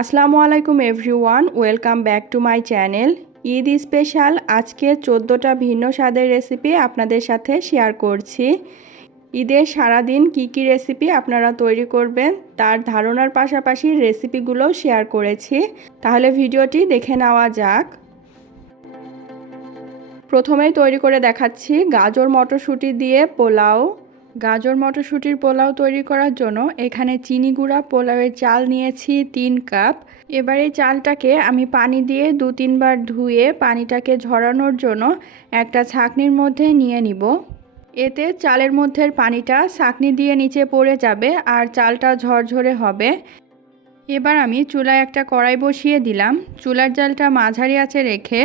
আসসালামু আলাইকুম everyone, welcome back to my channel. Eid special আজকে 14টা ভিন্ন স্বাদের রেসিপি আপনাদের সাথে শেয়ার করছি। ঈদের সারাদিন কি রেসিপি আপনারা তৈরি করবেন তার ধারণার পাশাপাশি রেসিপিগুলোও শেয়ার করেছি। তাহলে ভিডিওটি দেখে নেওয়া যাক। প্রথমেই তৈরি করে দেখাচ্ছি গাজর মটরশুঁটি দিয়ে পোলাও। গাজর মটরশুঁটির পোলাও তৈরি করার জন্য এখানে চিনি গুঁড়া পোলাওয়ের চাল নিয়েছি 3 কাপ। এবার এই চালটাকে আমি পানি দিয়ে 2-3 বার ধুয়ে পানিটাকে ঝরানোর জন্য একটা ছাঁকনির মধ্যে নিয়ে নিব। এতে চালের মধ্যের পানিটা ছাঁকনি দিয়ে নিচে পড়ে যাবে আর চালটা ঝরঝরে হবে। এবার আমি চুলায় একটা কড়াই বসিয়ে দিলাম। চুলার জালটা মাঝারি আঁচে রেখে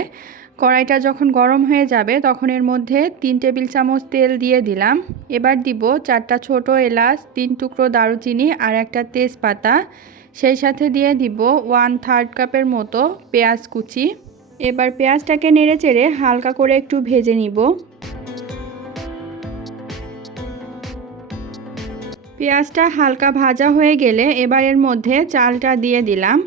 কড়াইটা যখন গরম হয়ে যাবে তখন এর মধ্যে 3 টেবিল চামচ তেল দিয়ে দিলাম। এবার দিব 4টা ছোট এলাচ, 3 টুকরো দারুচিনি আর একটা তেজপাতা। সেই সাথে দিয়ে দিব 1/3 কাপের মতো পেঁয়াজ কুচি। এবার পেঁয়াজটাকে নেড়েচেড়ে হালকা করে একটু ভেজে নিব। পেঁয়াজটা হালকা ভাজা হয়ে গেলে এবার এর মধ্যে চালটা দিয়ে দিলাম।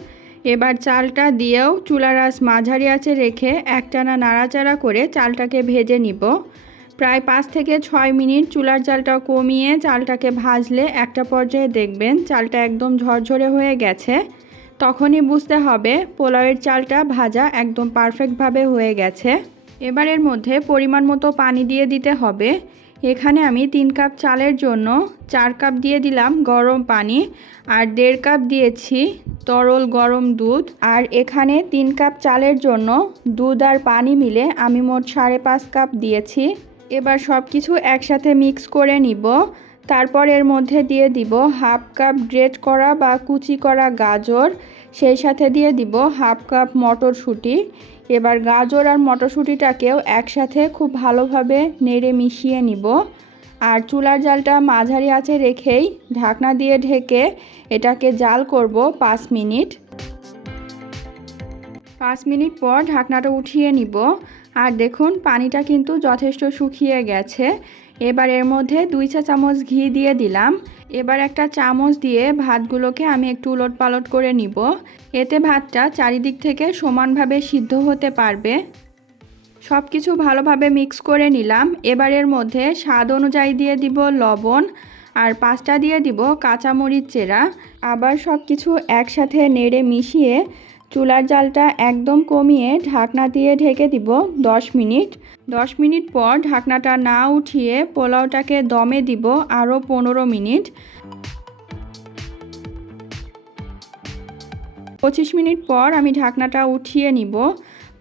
এবার চালটা দিয়েও চুলার আঁচ মাঝারি আঁচে রেখে একটানা নাড়াচাড়া করে চালটাকে ভেজে নিব। প্রায় 5 থেকে 6 মিনিট চুলার জালটা কমিয়ে চালটাকে ভাজলে একটা পর্যায়ে দেখবেন চালটা একদম ঝরঝরে হয়ে গেছে। তখনই বুঝতে হবে পোলাওয়ের চালটা ভাজা একদম পারফেক্টভাবে হয়ে গেছে। এবার এর মধ্যে পরিমাণ মতো পানি দিয়ে দিতে হবে। এখানে আমি 3 কাপ চালের জন্য 4 কাপ দিয়ে দিলাম গরম পানি আর 1.5 কাপ দিয়েছি তরল গরম দুধ। আর এখানে 3 কাপ চালের জন্য দুধ আর পানি মিলে আমি মোট 5.5 কাপ দিয়েছি। এবার সব কিছু একসাথে মিক্স করে নিব। তারপর এর মধ্যে দিয়ে দিব 1/2 কাপ গ্রেট করা বা কুচি করা গাজর। সেই সাথে দিয়ে দিব 1/2 কাপ মটরশুঁটি। এবার গাজর আর মটরশুঁটিটাকেও একসাথে খুব ভালোভাবে নেড়ে মিশিয়ে নিব। আর চুলার জালটা মাঝারি আঁচে রেখেই ঢাকনা দিয়ে ঢেকে এটাকে জাল করব 5 মিনিট। 5 মিনিট পর ঢাকনাটা উঠিয়ে নিব। আর দেখুন পানিটা কিন্তু যথেষ্ট শুকিয়ে গেছে। এবার এর মধ্যে 2 চা চামচ ঘি দিয়ে দিলাম। এবার একটা চামচ দিয়ে ভাতগুলোকে আমি একটু উলটপালট করে নিব। এতে ভাতটা চারিদিক থেকে সমানভাবে সিদ্ধ হতে পারবে। সব কিছু ভালোভাবে মিক্স করে নিলাম। এবার এর মধ্যে স্বাদ অনুযায়ী দিয়ে দিব লবণ আর 5টা দিয়ে দিব কাঁচামরিচ চেরা। আবার সব কিছু একসাথে নেড়ে মিশিয়ে চুলার জালটা একদম কমিয়ে ঢাকনা দিয়ে ঢেকে দিব 10 মিনিট। 10 মিনিট পর ঢাকনাটা না উঠিয়ে পোলাওটাকে দমে দিব আরও 15 মিনিট। 25 মিনিট পর আমি ঢাকনাটা উঠিয়ে নিব।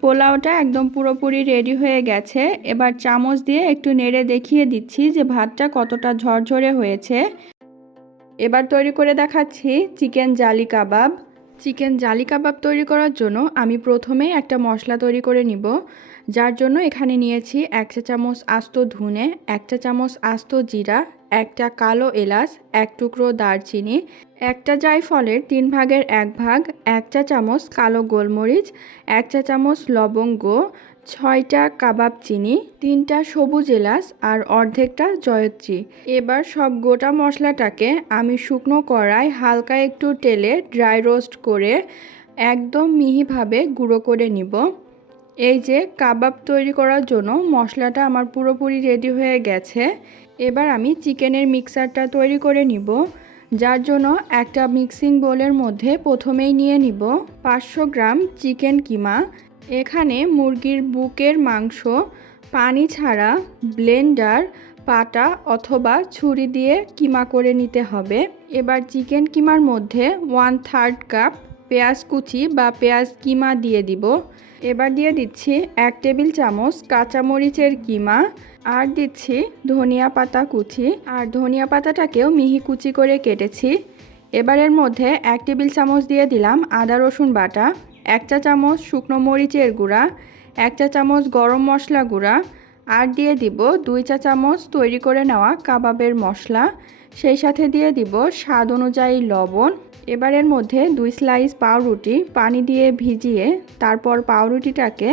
পোলাওটা একদম পুরোপুরি রেডি হয়ে গেছে। এবার চামচ দিয়ে একটু নেড়ে দেখিয়ে দিচ্ছি যে ভাতটা কতটা ঝরঝরে হয়েছে। এবার তৈরি করে দেখাচ্ছি চিকেন জালি কাবাব। চিকেন জালি কাবাব তৈরি করার জন্য আমি প্রথমেই একটা মশলা তৈরি করে নিব। যার জন্য এখানে নিয়েছি 1 চা চামচ আস্ত ধনে, 1 চা চামচ আস্ত জিরা, একটা কালো এলাচ, 1 টুকরো দারচিনি, একটা জায়ফলের 3 ভাগের 1 ভাগ, 1 চা চামচ কালো গোলমরিচ, 1 চা চামচ লবঙ্গ, 6টা কাবাব চিনি, 3টা সবুজ এলাচ আর অর্ধেকটা জয়ত্রী। এবার সব গোটা মশলাটাকে আমি শুকনো কড়ায় হালকা একটু তেলে ড্রাই রোস্ট করে একদম মিহিভাবে গুঁড়ো করে নিব। এই যে কাবাব তৈরি করার জন্য মশলাটা আমার পুরোপুরি রেডি হয়ে গেছে। এবার আমি চিকেনের মিক্সারটা তৈরি করে নিব। যার জন্য একটা মিক্সিং বোলের মধ্যে প্রথমেই নিয়ে নিব 500 গ্রাম চিকেন কিমা। এখানে মুরগির বুকের মাংস পানি ছাড়া ব্লেন্ডার, পাটা অথবা ছুরি দিয়ে কিমা করে নিতে হবে। এবার চিকেন কিমার মধ্যে 1/3 কাপ পেঁয়াজ কুচি বা পেঁয়াজ কিমা দিয়ে দিব। এবার দিয়ে দিচ্ছি 1 টেবিল চামচ কাঁচামরিচের কিমা আর দিচ্ছি ধনিয়া পাতা কুচি। আর ধনিয়া পাতাটাকেও মিহি কুচি করে কেটেছি। এবার এর মধ্যে 1 টেবিল চামচ দিয়ে দিলাম আদা রসুন বাটা, 1 চা চামচ শুকনো মরিচের গুঁড়া, 1 চা চামচ গরম মশলা গুঁড়া আর দিয়ে দিব 2 চা চামচ তৈরি করে নেওয়া কাবাবের মশলা। সেই সাথে দিয়ে দিব স্বাদ অনুযায়ী লবণ। এবার এর মধ্যে 2 স্লাইস পাউরুটি পানি দিয়ে ভিজিয়ে তারপর পাউরুটিটাকে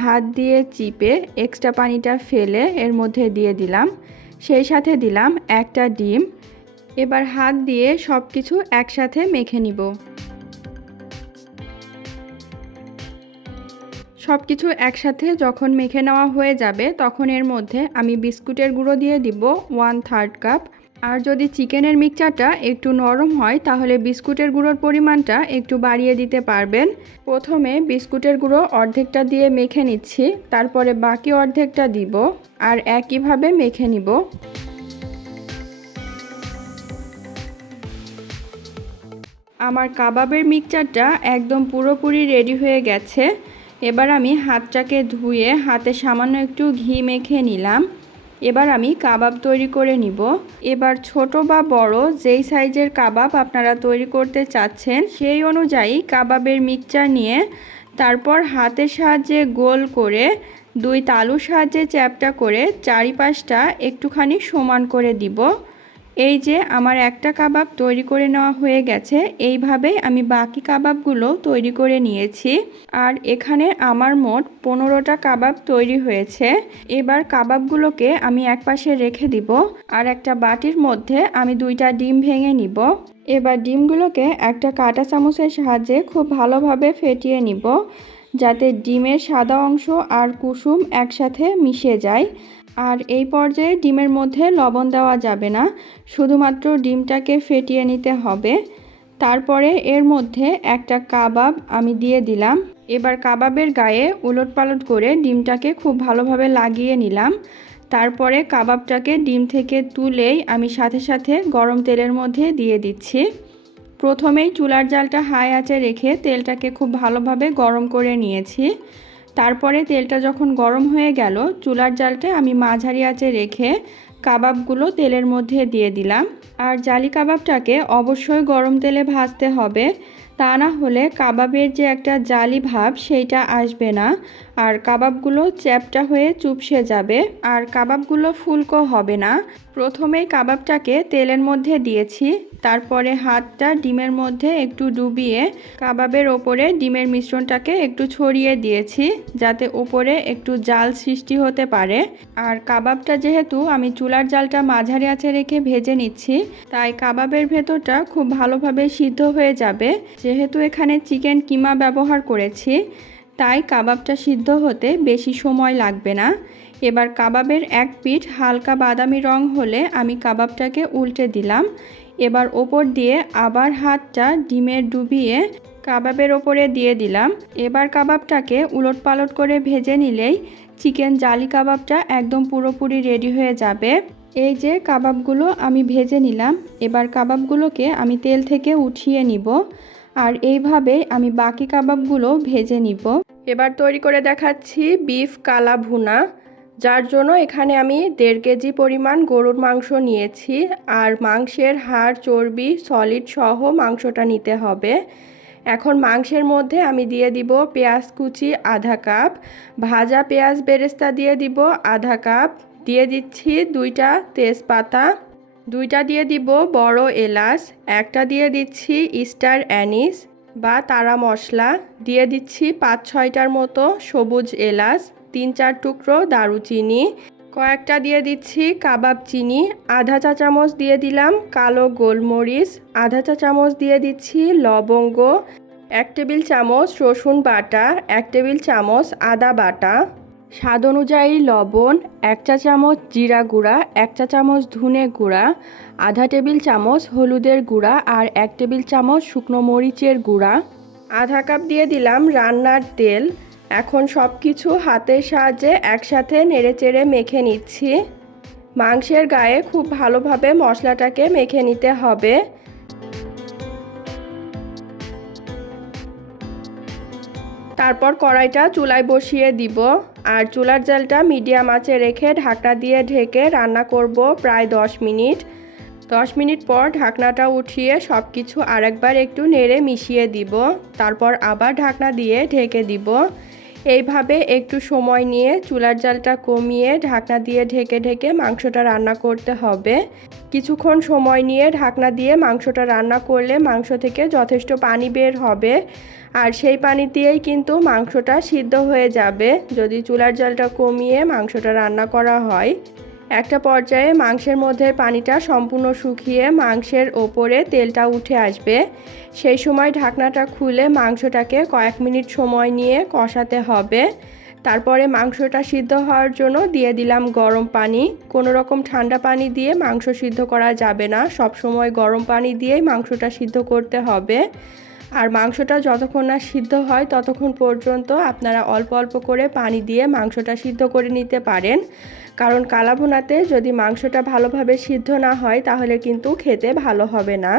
হাত দিয়ে চিপে এক্সট্রা পানিটা ফেলে এর মধ্যে দিয়ে দিলাম। সেই সাথে দিলাম একটা ডিম। এবার হাত দিয়ে সব কিছু একসাথে মেখে নিব। সব কিছু একসাথে যখন মেখে নেওয়া হয়ে যাবে তখন এর মধ্যে আমি বিস্কুটের গুঁড়ো দিয়ে দিব 1/3 কাপ। আর যদি চিকেনের মিক্সচারটা একটু নরম হয় তাহলে বিস্কুটের গুঁড়োর পরিমাণটা একটু বাড়িয়ে দিতে পারবেন। প্রথমে বিস্কুটের গুঁড়ো অর্ধেকটা দিয়ে মেখে নিচ্ছি, তারপরে বাকি অর্ধেকটা দিব আর একইভাবে মেখে নিব। আমার কাবাবের মিক্সচারটা একদম পুরোপুরি রেডি হয়ে গেছে। এবার আমি হাতটাকে ধুয়ে হাতে সামান্য একটু ঘি মেখে নিলাম। এবার আমি কাবাব তৈরি করে নিব। এবার ছোট বা বড় যেই সাইজের কাবাব আপনারা তৈরি করতে চাচ্ছেন সেই অনুযায়ী কাবাবের মিক্সচার নিয়ে তারপর হাতের সাহায্যে গোল করে 2 তালুর সাহায্যে চ্যাপ্টা করে চারিপাশটা একটুখানি সমান করে দিব। এই যে আমার একটা কাবাব তৈরি করে নেওয়া হয়ে গেছে। এইভাবেই আমি বাকি কাবাবগুলো তৈরি করে নিয়েছি। আর এখানে আমার মোট 15টা কাবাব তৈরি হয়েছে। এবার কাবাবগুলোকে আমি একপাশে রেখে দিব আর একটা বাটির মধ্যে আমি 2টা ডিম ভেঙে নিব। এবার ডিমগুলোকে একটা কাঁটা চামচের সাহায্যে খুব ভালোভাবে ফেটিয়ে নিব যাতে ডিমের সাদা অংশ আর কুসুম একসাথে মিশে যায়। আর এই পর্যায়ে ডিমের মধ্যে লবণ দেওয়া যাবে না, শুধুমাত্র ডিমটাকে ফেটিয়ে নিতে হবে। তারপরে এর মধ্যে একটা কাবাব আমি দিয়ে দিলাম। এবার কাবাবের গায়ে উলটপালট করে ডিমটাকে খুব ভালোভাবে লাগিয়ে নিলাম। তারপরে কাবাবটাকে ডিম থেকে তুলেই আমি সাথে সাথে গরম তেলের মধ্যে দিয়ে দিচ্ছি। প্রথমেই চুলার জালটা হাই আঁচে রেখে তেলটাকে খুব ভালোভাবে গরম করে নিয়েছি। তারপরে তেলটা যখন গরম হয়ে গেল চুলার জালটা আমি মাঝারি আঁচে রেখে কাবাবগুলো তেলের মধ্যে দিয়ে দিলাম। আর জালি কাবাবটাকে অবশ্যই গরম তেলে ভাজতে হবে, তা না হলে কাবাবের যে একটা জালি ভাব সেইটা আসবে না আর কাবাবগুলো চ্যাপ্টা হয়ে চুপসে যাবে আর কাবাবগুলো ফুলকো হবে না। প্রথমেই কাবাবটাকে তেলের মধ্যে দিয়েছি, তারপরে হাতটা ডিমের মধ্যে একটু ডুবিয়ে কাবাবের ওপরে ডিমের মিশ্রণটাকে একটু ছড়িয়ে দিয়েছি যাতে ওপরে একটু জাল সৃষ্টি হতে পারে। আর কাবাবটা যেহেতু আমি চুলার জালটা মাঝারি আঁচে রেখে ভেজে নিচ্ছি তাই কাবাবের ভেতরটা খুব ভালোভাবে সিদ্ধ হয়ে যাবে। যেহেতু এখানে চিকেন কিমা ব্যবহার করেছি তাই কাবাবটা সিদ্ধ হতে বেশি সময় লাগবে না। এবার কাবাবের এক পিঠ হালকা বাদামি রং হলে আমি কাবাবটাকে উল্টে দিলাম। এবার ওপর দিয়ে আবার হাতটা ডিমে ডুবিয়ে কাবাবের ওপরে দিয়ে দিলাম। এবার কাবাবটাকে উলটপালট করে ভেজে নিলেই চিকেন জালি কাবাবটা একদম পুরোপুরি রেডি হয়ে যাবে। এই যে কাবাবগুলো আমি ভেজে নিলাম, এবার কাবাবগুলোকে আমি তেল থেকে উঠিয়ে নিব আর এইভাবে আমি বাকি কাবাবগুলো ভেজে নিব। এবার তৈরি করে দেখাচ্ছি বিফ কালা ভুনা, যার জন্য এখানে আমি 1.5 কেজি পরিমাণ গরুর মাংস নিয়েছি আর মাংসের হাড় চর্বি সলিড সহ মাংসটা নিতে হবে। এখন মাংসের মধ্যে আমি দিয়ে দিব পেঁয়াজ কুচি আধা কাপ, ভাজা পেঁয়াজ বেরেস্তা দিয়ে দিব আধা কাপ, দিয়ে দিচ্ছি 2টা তেজপাতা, 2টা দিয়ে দিব বড় এলাচ, একটা দিয়ে দিচ্ছি স্টার অ্যানিস বা তারা মশলা, দিয়ে দিচ্ছি 5-6টার মতো সবুজ এলাচ, 3-4 টুকরো দারুচিনি, কয়েকটা দিয়ে দিচ্ছি কাবাব চিনি, আধা চা চামচ দিয়ে দিলাম কালো গোলমরিচ, আধা চা চামচ দিয়ে দিচ্ছি লবঙ্গ, 1 টেবিল চামচ রসুন বাটা, 1 টেবিল চামচ আদা বাটা, স্বাদ অনুযায়ী লবণ, 1 চা চামচ জিরা গুঁড়া, 1 চা চামচ ধনে গুঁড়া, আধা টেবিল চামচ হলুদের গুঁড়া আর 1 টেবিল চামচ শুকনো মরিচের গুঁড়া, আধা কাপ দিয়ে দিলাম রান্নার তেল। এখন সব কিছু হাতের সাহায্যে একসাথে নেড়েচেড়ে মেখে নিচ্ছি। মাংসের গায়ে খুব ভালোভাবে মশলাটাকে মেখে নিতে হবে। তারপর কড়াইটা চুলায় বসিয়ে দিব আর চুলার জালটা মিডিয়াম আঁচে রেখে ঢাকনা দিয়ে ঢেকে রান্না করব প্রায় 10 মিনিট। 10 মিনিট পর ঢাকনাটা উঠিয়ে সব কিছু আরেকবার একটু নেড়ে মিশিয়ে দিব, তারপর আবার ঢাকনা দিয়ে ঢেকে দিব। এইভাবে একটু সময় নিয়ে চুলার জালটা কমিয়ে ঢাকনা দিয়ে ঢেকে ঢেকে মাংসটা রান্না করতে হবে। কিছুক্ষণ সময় নিয়ে ঢাকনা দিয়ে মাংসটা রান্না করলে মাংস থেকে যথেষ্ট পানি বের হবে আর সেই পানি দিয়েই কিন্তু মাংসটা সিদ্ধ হয়ে যাবে যদি চুলার জালটা কমিয়ে মাংসটা রান্না করা হয়। একটা পর্যায়ে মাংসের মধ্যে পানিটা সম্পূর্ণ শুকিয়ে মাংসের ওপরে তেলটা উঠে আসবে। সেই সময় ঢাকনাটা খুলে মাংসটাকে কয়েক মিনিট সময় নিয়ে কষাতে হবে। তারপরে মাংসটা সিদ্ধ হওয়ার জন্য দিয়ে দিলাম গরম পানি। কোনো রকম ঠান্ডা পানি দিয়ে মাংস সিদ্ধ করা যাবে না, সব সময় গরম পানি দিয়েই মাংসটা সিদ্ধ করতে হবে। আর মাংসটা যতক্ষণ না সিদ্ধ হয় ততক্ষণ পর্যন্ত আপনারা অল্প অল্প করে পানি দিয়ে মাংসটা সিদ্ধ করে নিতে পারেন, কারণ কালাভুনাতে যদি মাংসটা ভালোভাবে সিদ্ধ না হয় তাহলে কিন্তু খেতে ভালো হবে না।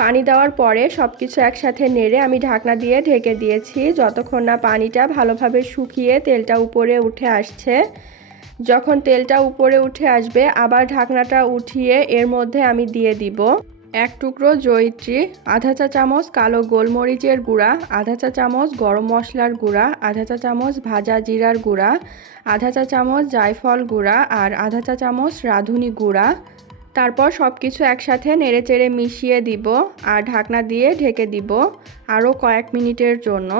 পানি দেওয়ার পরে সব কিছু একসাথে নেড়ে আমি ঢাকনা দিয়ে ঢেকে দিয়েছি যতক্ষণ না পানিটা ভালোভাবে শুকিয়ে তেলটা উপরে উঠে আসছে। যখন তেলটা উপরে উঠে আসবে আবার ঢাকনাটা উঠিয়ে এর মধ্যে আমি দিয়ে দিব 1 টুকরো জয়িত্রী, আধা চা চামচ কালো গোলমরিচের গুঁড়া, আধা চা চামচ গরম মশলার গুঁড়া, আধা চা চামচ ভাজা জিরার গুঁড়া, আধা চা চামচ জায়ফল গুঁড়া আর আধা চা চামচ রাঁধুনি গুঁড়া। তারপর সব কিছু একসাথে নেড়েচেড়ে মিশিয়ে দিব আর ঢাকনা দিয়ে ঢেকে দিব আরও কয়েক মিনিটের জন্য।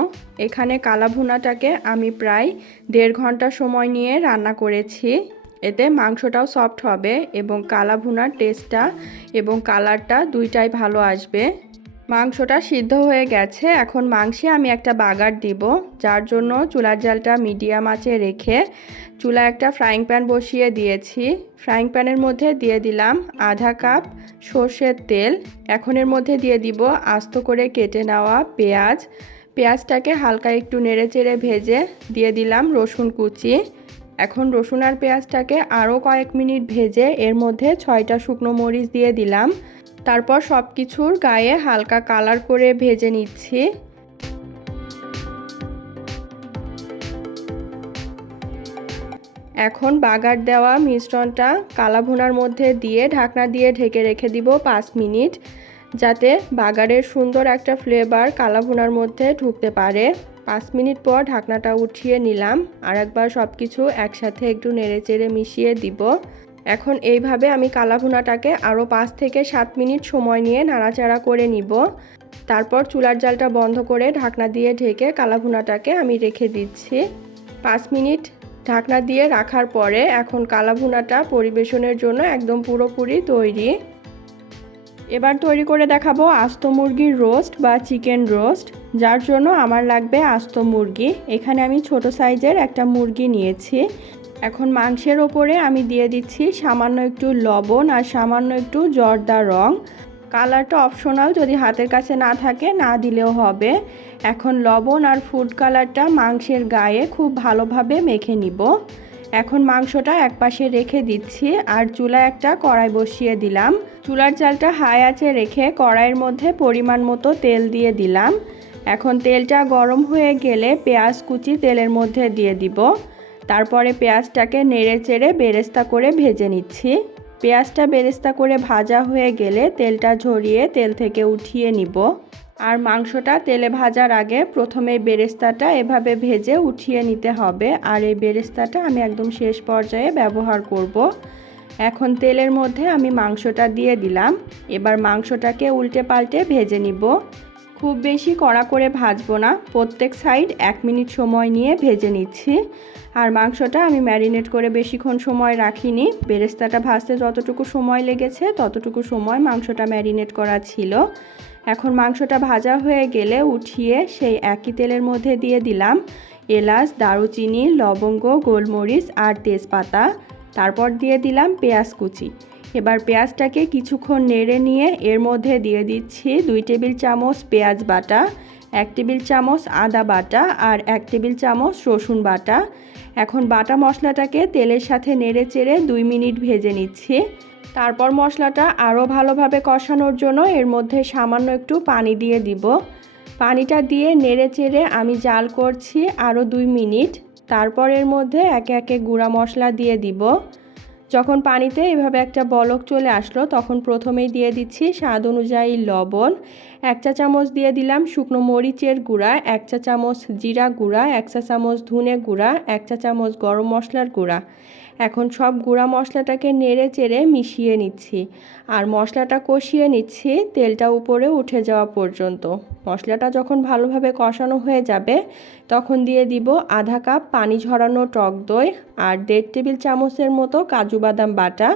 এখানে কালাভুনাটাকে আমি প্রায় 1.5 ঘন্টা সময় নিয়ে রান্না করেছি। এতে মাংসটাও সফট হবে এবং কালাভুনার টেস্টটা এবং কালারটা দুইটাই ভালো আসবে। মাংসটা সিদ্ধ হয়ে গেছে, এখন মাংসে আমি একটা বাগার দিব, যার জন্য চুলার জালটা মিডিয়াম আঁচে রেখে চুলা একটা ফ্রাইং প্যান বসিয়ে দিয়েছি। ফ্রাইং প্যানের মধ্যে দিয়ে দিলাম আধা কাপ সর্ষের তেল। এখন এর মধ্যে দিয়ে দিব আস্ত করে কেটে নেওয়া পেঁয়াজ। পেঁয়াজটাকে হালকা একটু নেড়েচেড়ে ভেজে দিয়ে দিলাম রসুন কুচি। এখন রসুন আর পেঁয়াজটাকে আরও কয়েক মিনিট ভেজে এর মধ্যে 6টা শুকনো মরিচ দিয়ে দিলাম। তারপর সব কিছুর গায়ে হালকা কালার করে ভেজে নিচ্ছি। এখন বাগার দেওয়া মিশ্রণটা কালাভুনার মধ্যে দিয়ে ঢাকনা দিয়ে ঢেকে রেখে দিব 5 মিনিট, যাতে বাগারের সুন্দর একটা ফ্লেভার কালাভুনার মধ্যে ঢুকতে পারে। 5 মিনিট পর ঢাকনাটা উঠিয়ে নিলাম, আর একবার সব কিছু একসাথে একটু নেড়েচেড়ে মিশিয়ে দিব। এখন এইভাবে আমি কালাভুনাটাকে আরও 5 থেকে 7 মিনিট সময় নিয়ে নাড়াচাড়া করে নিব। তারপর চুলার জালটা বন্ধ করে ঢাকনা দিয়ে ঢেকে কালাভুনাটাকে আমি রেখে দিচ্ছি। 5 মিনিট ঢাকনা দিয়ে রাখার পরে এখন কালাভুনাটা পরিবেশনের জন্য একদম পুরোপুরি তৈরি। এবার তৈরি করে দেখাবো আস্ত মুরগির রোস্ট বা চিকেন রোস্ট, যার জন্য আমার লাগবে আস্ত মুরগি। এখানে আমি ছোট সাইজের একটা মুরগি নিয়েছি। এখন মাংসের ওপরে আমি দিয়ে দিচ্ছি সামান্য একটু লবণ আর সামান্য একটু জর্দা রং। কালারটা অপশনাল, যদি হাতের কাছে না থাকে না দিলেও হবে। এখন লবণ আর ফুড কালারটা মাংসের গায়ে খুব ভালোভাবে মেখে নিব। এখন মাংসটা একপাশে রেখে দিচ্ছি আর চুলায় একটা কড়াই বসিয়ে দিলাম। চুলার জালটা হাই আঁচে রেখে কড়াইয়ের মধ্যে পরিমাণ মতো তেল দিয়ে দিলাম। এখন তেলটা গরম হয়ে গেলে পেঁয়াজ কুচি তেলের মধ্যে দিয়ে দিব। তারপরে পেঁয়াজটাকে নেড়েচেড়ে বেরেস্তা করে ভেজে নিচ্ছি। পেঁয়াজটা বেরেস্তা করে ভাজা হয়ে গেলে তেলটা ঝরিয়ে তেল থেকে উঠিয়ে নিব। আর মাংসটা তেলে ভাজার আগে প্রথমে বেরেস্তাটা এভাবে ভেজে উঠিয়ে নিতে হবে, আর এই বেরেস্তাটা আমি একদম শেষ পর্যায়ে ব্যবহার করব। এখন তেলের মধ্যে আমি মাংসটা দিয়ে দিলাম। এবার মাংসটাকে উল্টে পাল্টে ভেজে নিব। খুব বেশি কড়া করে ভাজবো না, প্রত্যেক সাইড 1 মিনিট সময় নিয়ে ভেজে নিচ্ছি। আর মাংসটা আমি ম্যারিনেট করে বেশিক্ষণ সময় রাখিনি, বেরেস্তাটা ভাজতে যতটুকু সময় লেগেছে ততটুকু সময় মাংসটা ম্যারিনেট করা ছিল। এখন মাংসটা ভাজা হয়ে গেলে উঠিয়ে সেই একই তেলের মধ্যে দিয়ে দিলাম এলাচ, দারুচিনি, লবঙ্গ, গোলমরিচ আর তেজপাতা। তারপর দিয়ে দিলাম পেঁয়াজ কুচি। এবার পেঁয়াজটাকে কিছুক্ষণ নেড়ে নিয়ে এর মধ্যে দিয়ে দিচ্ছি 2 টেবিল চামচ পেঁয়াজ বাটা, 1 টেবিল চামচ আদা বাটা আর 1 টেবিল চামচ রসুন বাটা। এখন বাটা মশলাটাকে তেলের সাথে নেড়ে চেড়ে 2 মিনিট ভেজে নিচ্ছি। তারপর মশলাটা আরও ভালোভাবে কষানোর জন্য এর মধ্যে সামান্য একটু পানি দিয়ে দিব। পানিটা দিয়ে নেড়ে চেড়ে আমি জাল করছি আরও 2 মিনিট। তারপর এর মধ্যে একে একে গুঁড়া মশলা দিয়ে দিব। যখন পানিতে এভাবে একটা বলক চলে আসলো তখন প্রথমেই দিয়ে দিচ্ছি স্বাদ অনুযায়ী লবণ, 1 চা চামচ দিয়ে দিলাম শুকনো মরিচের গুঁড়া, 1 চা চামচ জিরা গুঁড়া, 1 চা চামচ ধনে গুঁড়া, 1 চা চামচ গরম মশলার গুঁড়া, এখন সব গুঁড়া মশলাটাকে নেড়ে চেড়ে মিশিয়ে নিচ্ছি আর মশলাটা কষিয়ে নিচ্ছি তেলটা উপরে উঠে যাওয়া পর্যন্ত। মশলাটা যখন ভালোভাবে কষানো হয়ে যাবে তখন দিয়ে দিব আধা কাপ পানি ঝরানো টক দই আর 1.5 টেবিল চামচের মতো কাজু বাদাম বাটা।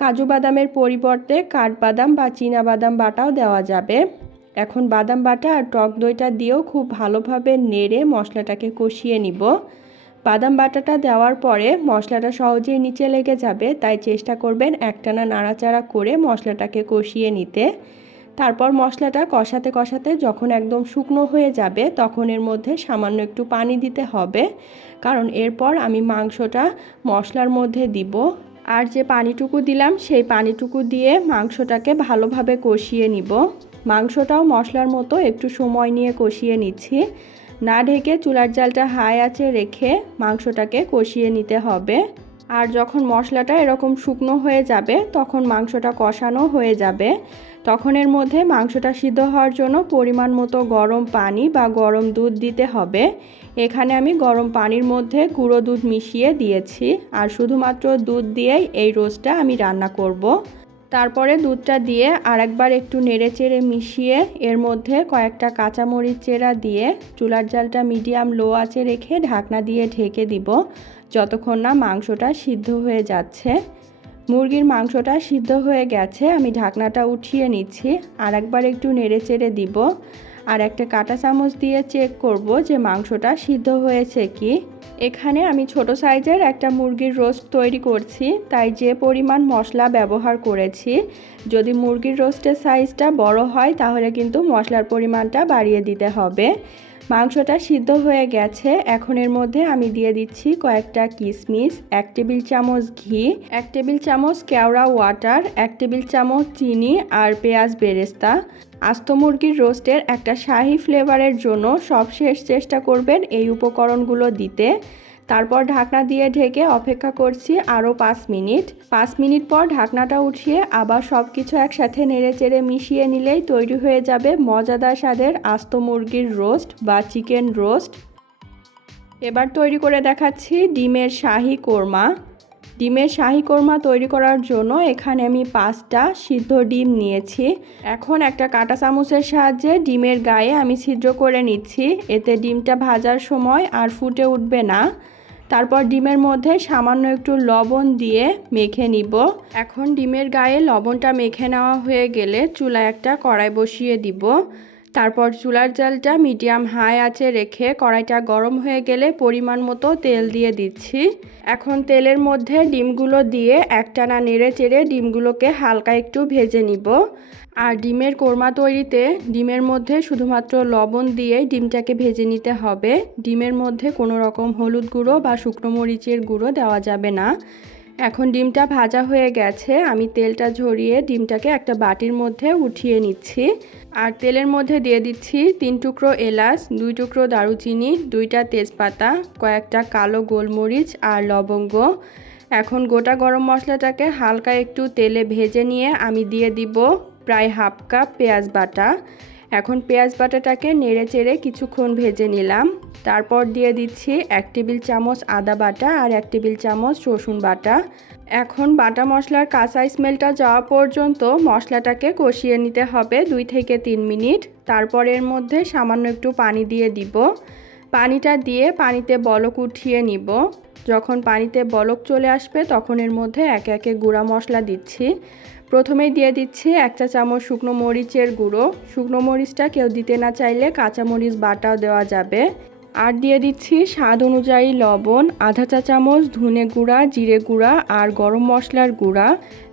কাজু বাদামের পরিবর্তে কাঠবাদাম বা চীনা বাদাম বাটাও দেওয়া যাবে। এখন বাদাম বাটা আর টক দইটা দিয়েও খুব ভালোভাবে নেড়ে মশলাটাকে কষিয়ে নিব। বাদাম বাটাটা দেওয়ার পরে মশলাটা সহজেই নিচে লেগে যাবে, তাই চেষ্টা করবেন একটানা নাড়াচাড়া করে মশলাটাকে কষিয়ে নিতে। তারপর মশলাটা কষাতে কষাতে যখন একদম শুকনো হয়ে যাবে তখন এর মধ্যে সামান্য একটু পানি দিতে হবে, কারণ এরপর আমি মাংসটা মশলার মধ্যে দিব। আর যে পানিটুকু দিলাম সেই পানিটুকু দিয়ে মাংসটাকে ভালোভাবে কষিয়ে নিব। মাংসটাও মশলার মতো একটু সময় নিয়ে কষিয়ে নিচ্ছি। না ঢেকে চুলার জালটা হাই আঁচে রেখে মাংসটাকে কষিয়ে নিতে হবে। আর যখন মশলাটা এরকম শুকনো হয়ে যাবে তখন মাংসটা কষানো হয়ে যাবে। তখন এর মধ্যে মাংসটা সিদ্ধ হওয়ার জন্য পরিমাণ মতো গরম পানি বা গরম দুধ দিতে হবে। এখানে আমি গরম পানির মধ্যে গুঁড়ো দুধ মিশিয়ে দিয়েছি আর শুধুমাত্র দুধ দিয়েই এই রোস্টটা আমি রান্না করব। তারপরে দুধটা দিয়ে আরেকবার একটু নেড়েচেড়ে মিশিয়ে এর মধ্যে কয়েকটা কাঁচামরিচ চেরা দিয়ে চুলার জালটা মিডিয়াম লো আঁচে রেখে ঢাকনা দিয়ে ঢেকে দিব যতক্ষণ না মাংসটা সিদ্ধ হয়ে যাচ্ছে। মুরগির মাংসটা সিদ্ধ হয়ে গেছে, আমি ঢাকনাটা উঠিয়ে নিচ্ছি। আরেকবার একটু নেড়েচেড়ে দিব আর একটা কাঁটা চামচ দিয়ে চেক করব যে মাংসটা সিদ্ধ হয়েছে কি। এখানে আমি ছোট সাইজের একটা মুরগির রোস্ট তৈরি করছি, তাই যে পরিমাণ মশলা ব্যবহার করেছি। যদি মুরগির রোস্টের সাইজটা বড় হয় তাহলে কিন্তু মশলার পরিমাণটা বাড়িয়ে দিতে হবে। মাংসটা সিদ্ধ হয়ে গেছে, এখন এর মধ্যে আমি দিয়ে দিচ্ছি কয়েকটা কিশমিশ, 1 টেবিল চামচ ঘি, 1 টেবিল চামচ কেওড়া ওয়াটার, 1 টেবিল চামচ চিনি আর পেঁয়াজ বেরেস্তা। আস্ত মুরগির রোস্টের একটা শাহি ফ্লেভারের জন্য সবশেষ চেষ্টা করবেন এই উপকরণগুলো দিতে। তারপর ঢাকনা দিয়ে ঢেকে অপেক্ষা করছি আরও 5 মিনিট। 5 মিনিট পর ঢাকনাটা উঠিয়ে আবার সব কিছু একসাথে নেড়েচেড়ে মিশিয়ে নিলেই তৈরি হয়ে যাবে মজাদার স্বাদের আস্ত মুরগির রোস্ট বা চিকেন রোস্ট। এবার তৈরি করে দেখাচ্ছি ডিমের শাহি কোরমা। ডিমের শাহি কোরমা তৈরি করার জন্য এখানে আমি 5টা সিদ্ধ ডিম নিয়েছি। এখন একটা কাঁটা চামচের সাহায্যে ডিমের গায়ে আমি ছিদ্র করে নিচ্ছি, এতে ডিমটা ভাজার সময় আর ফুটে উঠবে না। তারপর ডিমের মধ্যে সামান্য একটু লবণ দিয়ে মেখে নিব। এখন ডিমের গায়ে লবণটা মেখে নেওয়া হয়ে গেলে চুলায় একটা কড়াই বসিয়ে দিব। তারপর চুলার জালটা মিডিয়াম হাই আঁচে রেখে কড়াইটা গরম হয়ে গেলে পরিমাণ মতো তেল দিয়ে দিচ্ছি। এখন তেলের মধ্যে ডিমগুলো দিয়ে একটানা নেড়ে চেড়ে ডিমগুলোকে হালকা একটু ভেজে নিব। আর ডিমের কোরমা তৈরিতে ডিমের মধ্যে শুধুমাত্র লবণ দিয়ে ডিমটাকে ভেজে নিতে হবে। ডিমের মধ্যে কোনো রকম হলুদ গুঁড়ো বা শুকনো মরিচের গুঁড়ো দেওয়া যাবে না। এখন ডিমটা ভাজা হয়ে গেছে, আমি তেলটা ঝরিয়ে ডিমটাকে একটা বাটির মধ্যে উঠিয়ে নিচ্ছি। আর তেলের মধ্যে দিয়ে দিচ্ছি 3 টুকরো এলাচ, 2 টুকরো দারুচিনি, 2টা তেজপাতা, কয়েকটা কালো গোলমরিচ আর লবঙ্গ। এখন গোটা গরম মশলাটাকে হালকা একটু তেলে ভেজে নিয়ে আমি দিয়ে দিব প্রায় হাফ কাপ পেঁয়াজ বাটা। এখন পেঁয়াজ বাটাটাকে নেড়ে চেড়ে কিছুক্ষণ ভেজে নিলাম। তারপর দিয়ে দিচ্ছি 1 টেবিল চামচ আদা বাটা আর 1 টেবিল চামচ রসুন বাটা। এখন বাটা মশলার কাঁচা স্মেলটা যাওয়া পর্যন্ত মশলাটাকে কষিয়ে নিতে হবে 2 থেকে 3 মিনিট। তারপর এর মধ্যে সামান্য একটু পানি দিয়ে দিব। পানিটা দিয়ে পানিতে বলক উঠিয়ে নিব। যখন পানিতে বলক চলে আসবে তখন এর মধ্যে একে একে গুঁড়া মশলা দিচ্ছি। প্রথমেই দিয়ে দিচ্ছি 1 চা চামচ শুকনো মরিচের গুঁড়ো। শুকনো মরিচটা কেউ দিতে না চাইলে কাঁচা মরিচ বাটাও দেওয়া যাবে। আর দিয়ে দিচ্ছি স্বাদ অনুযায়ী লবণ, আধা চা চামচ ধনে গুঁড়া, জিরে গুঁড়া আর গরম মশলার গুঁড়া।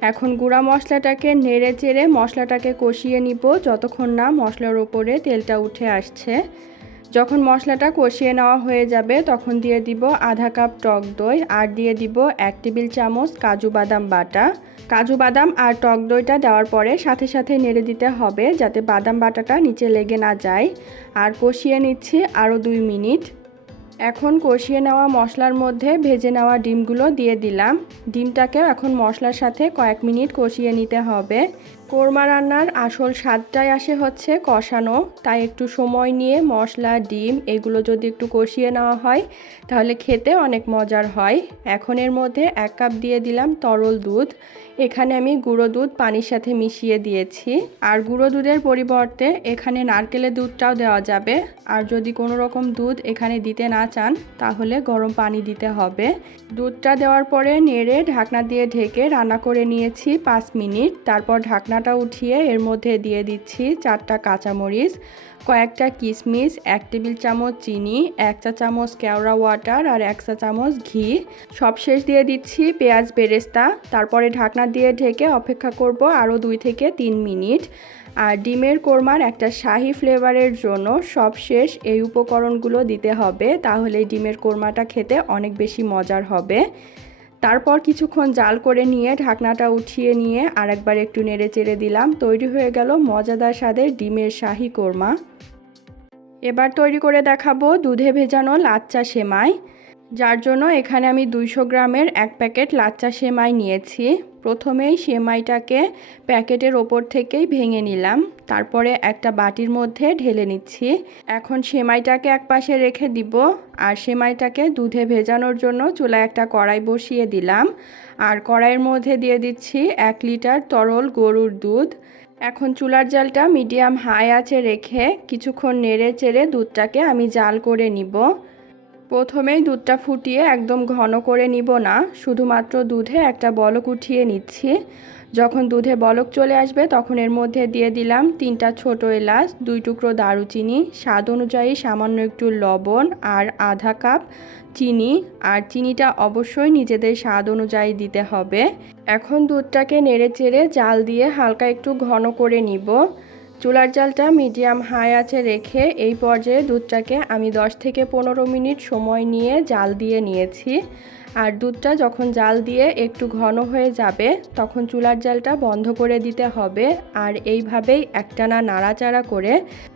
এখন গুঁড়া মশলাটাকে নেড়ে চেড়ে মশলাটাকে কষিয়ে নিব যতক্ষণ না মশলার ওপরে তেলটা উঠে আসছে। যখন মশলাটা কষিয়ে নেওয়া হয়ে যাবে তখন দিয়ে দিব আধা কাপ টক দই আর দিয়ে দিব 1 টেবিল চামচ কাজু বাদাম বাটা। কাজু বাদাম আর টক দইটা দেওয়ার পরে সাথে সাথে নেড়ে দিতে হবে যাতে বাদাম বাটাটা নিচে লেগে না যায়। আর কষিয়ে নিচ্ছি আরও 2 মিনিট। এখন কষিয়ে নেওয়া মশলার মধ্যে ভেজে নেওয়া ডিমগুলো দিয়ে দিলাম। ডিমটাকেও এখন মশলার সাথে কয়েক মিনিট কষিয়ে নিতে হবে। কোরমা রান্নার আসল স্বাদটাই আসে হচ্ছে কষানো, তাই একটু সময় নিয়ে মশলা, ডিম এগুলো যদি একটু কষিয়ে নেওয়া হয় তাহলে খেতে অনেক মজার হয়। এখন এর মধ্যে 1 কাপ দিয়ে দিলাম তরল দুধ। এখানে আমি গুঁড়ো দুধ পানির সাথে মিশিয়ে দিয়েছি। আর গুঁড়ো দুধের পরিবর্তে এখানে নারকেলের দুধটাও দেওয়া যাবে। আর যদি কোনো রকম দুধ এখানে দিতে না চান তাহলে গরম পানি দিতে হবে। দুধটা দেওয়ার পরে নেড়ে ঢাকনা দিয়ে ঢেকে রান্না করে নিয়েছি 5 মিনিট। তারপর ঢাকনাটা উঠিয়ে এর মধ্যে দিয়ে দিচ্ছি 4টা কাঁচামরিচ, কয়েকটা কিশমিশ, 1 টেবিল চামচ চিনি, 1 চা চামচ কেওড়া ওয়াটার আর 1 চা চামচ ঘি। সবশেষ দিয়ে দিচ্ছি পেঁয়াজ বেরেস্তা। তারপরে ঢাকনা দিয়ে ঢেকে অপেক্ষা করব আরও 2 থেকে 3 মিনিট। আর ডিমের কোরমার একটা শাহি ফ্লেভারের জন্য সবশেষ এই উপকরণগুলো দিতে হবে, তাহলে ডিমের কোরমাটা খেতে অনেক বেশি মজার হবে। তারপর কিছুক্ষণ জাল করে নিয়ে ঢাকনাটা উঠিয়ে নিয়ে আরেকবার একটু নেড়ে চেড়ে দিলাম। তৈরি হয়ে গেল মজাদার স্বাদের ডিমের শাহি কোরমা। এবার তৈরি করে দেখাবো দুধে ভেজানো লাচ্চা সেমাই, যার জন্য এখানে আমি 200 গ্রামের 1 প্যাকেট লাচ্চা সেমাই নিয়েছি। প্রথমেই সেমাইটাকে প্যাকেটের ওপর থেকেই ভেঙে নিলাম, তারপরে একটা বাটির মধ্যে ঢেলে নিচ্ছি। এখন সেমাইটাকে একপাশে রেখে দিব আর সেমাইটাকে দুধে ভেজানোর জন্য চুলায় একটা কড়াই বসিয়ে দিলাম। আর কড়াইয়ের মধ্যে দিয়ে দিচ্ছি 1 লিটার তরল গরুর দুধ। এখন চুলার জালটা মিডিয়াম হাই আঁচে রেখে কিছুক্ষণ নেড়ে চেড়ে দুধটাকে আমি জাল করে নিব। প্রথমেই দুধটা ফুটিয়ে একদম ঘন করে নিব না, শুধুমাত্র দুধে একটা বলক উঠিয়ে নিচ্ছি। যখন দুধে বলক চলে আসবে তখন এর মধ্যে দিয়ে দিলাম 3টা ছোট এলাচ, 2 টুকরো দারুচিনি, স্বাদ অনুযায়ী সামান্য একটু লবণ আর আধা কাপ চিনি। আর চিনিটা অবশ্যই নিজেদের স্বাদ অনুযায়ী দিতে হবে। এখন দুধটাকে নেড়ে চেড়ে জাল দিয়ে হালকা একটু ঘন করে নিব। চুলার জালটা মিডিয়াম হাই আঁচে রেখে এই পর্যায়ে দুধটাকে আমি 10 থেকে 15 মিনিট সময় নিয়ে জাল দিয়ে নিয়েছি। আর দুধটা যখন জাল দিয়ে একটু ঘন হয়ে যাবে তখন চুলার জালটা বন্ধ করে দিতে হবে। আর এইভাবেই একটানা নাড়াচাড়া করে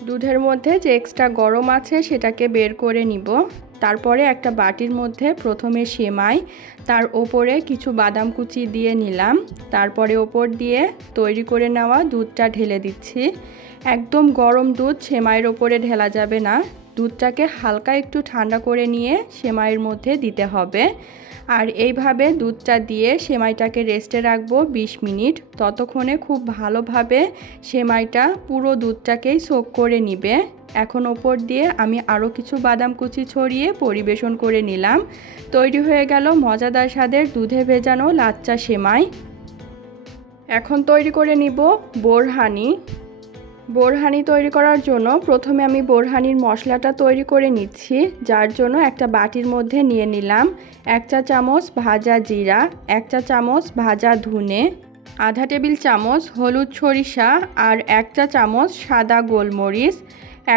দুধের মধ্যে যে এক্সট্রা গরম আছে সেটাকে বের করে নিব। তারপরে একটা বাটির মধ্যে প্রথমে সেমাই, তার ওপরে কিছু বাদাম কুচি দিয়ে নিলাম। তারপরে ওপর দিয়ে তৈরি করে নেওয়া দুধটা ঢেলে দিচ্ছি। একদম গরম দুধ সেমাইয়ের ওপরে ঢেলা যাবে না, দুধটাকে হালকা একটু ঠান্ডা করে নিয়ে সেমাইয়ের মধ্যে দিতে হবে। আর এইভাবে দুধটা দিয়ে সেমাইটাকে রেস্টে রাখবো 20 মিনিট। ততক্ষণে খুব ভালোভাবে সেমাইটা পুরো দুধটাকেই সোক করে নিবে। এখন ওপর দিয়ে আমি আরও কিছু বাদাম কুচি ছড়িয়ে পরিবেশন করে নিলাম। তৈরি হয়ে গেল মজাদার স্বাদের দুধে ভেজানো লাচ্চা সেমাই। এখন তৈরি করে নিব বোরহানি। বোরহানি তৈরি করার জন্য প্রথমে আমি বোরহানির মশলাটা তৈরি করে নিচ্ছি, যার জন্য একটা বাটির মধ্যে নিয়ে নিলাম 1 চা চামচ ভাজা জিরা, 1 চা চামচ ভাজা ধনে, আধা টেবিল চামচ হলুদ সরিষা আর 1 চা চামচ সাদা গোলমরিচ।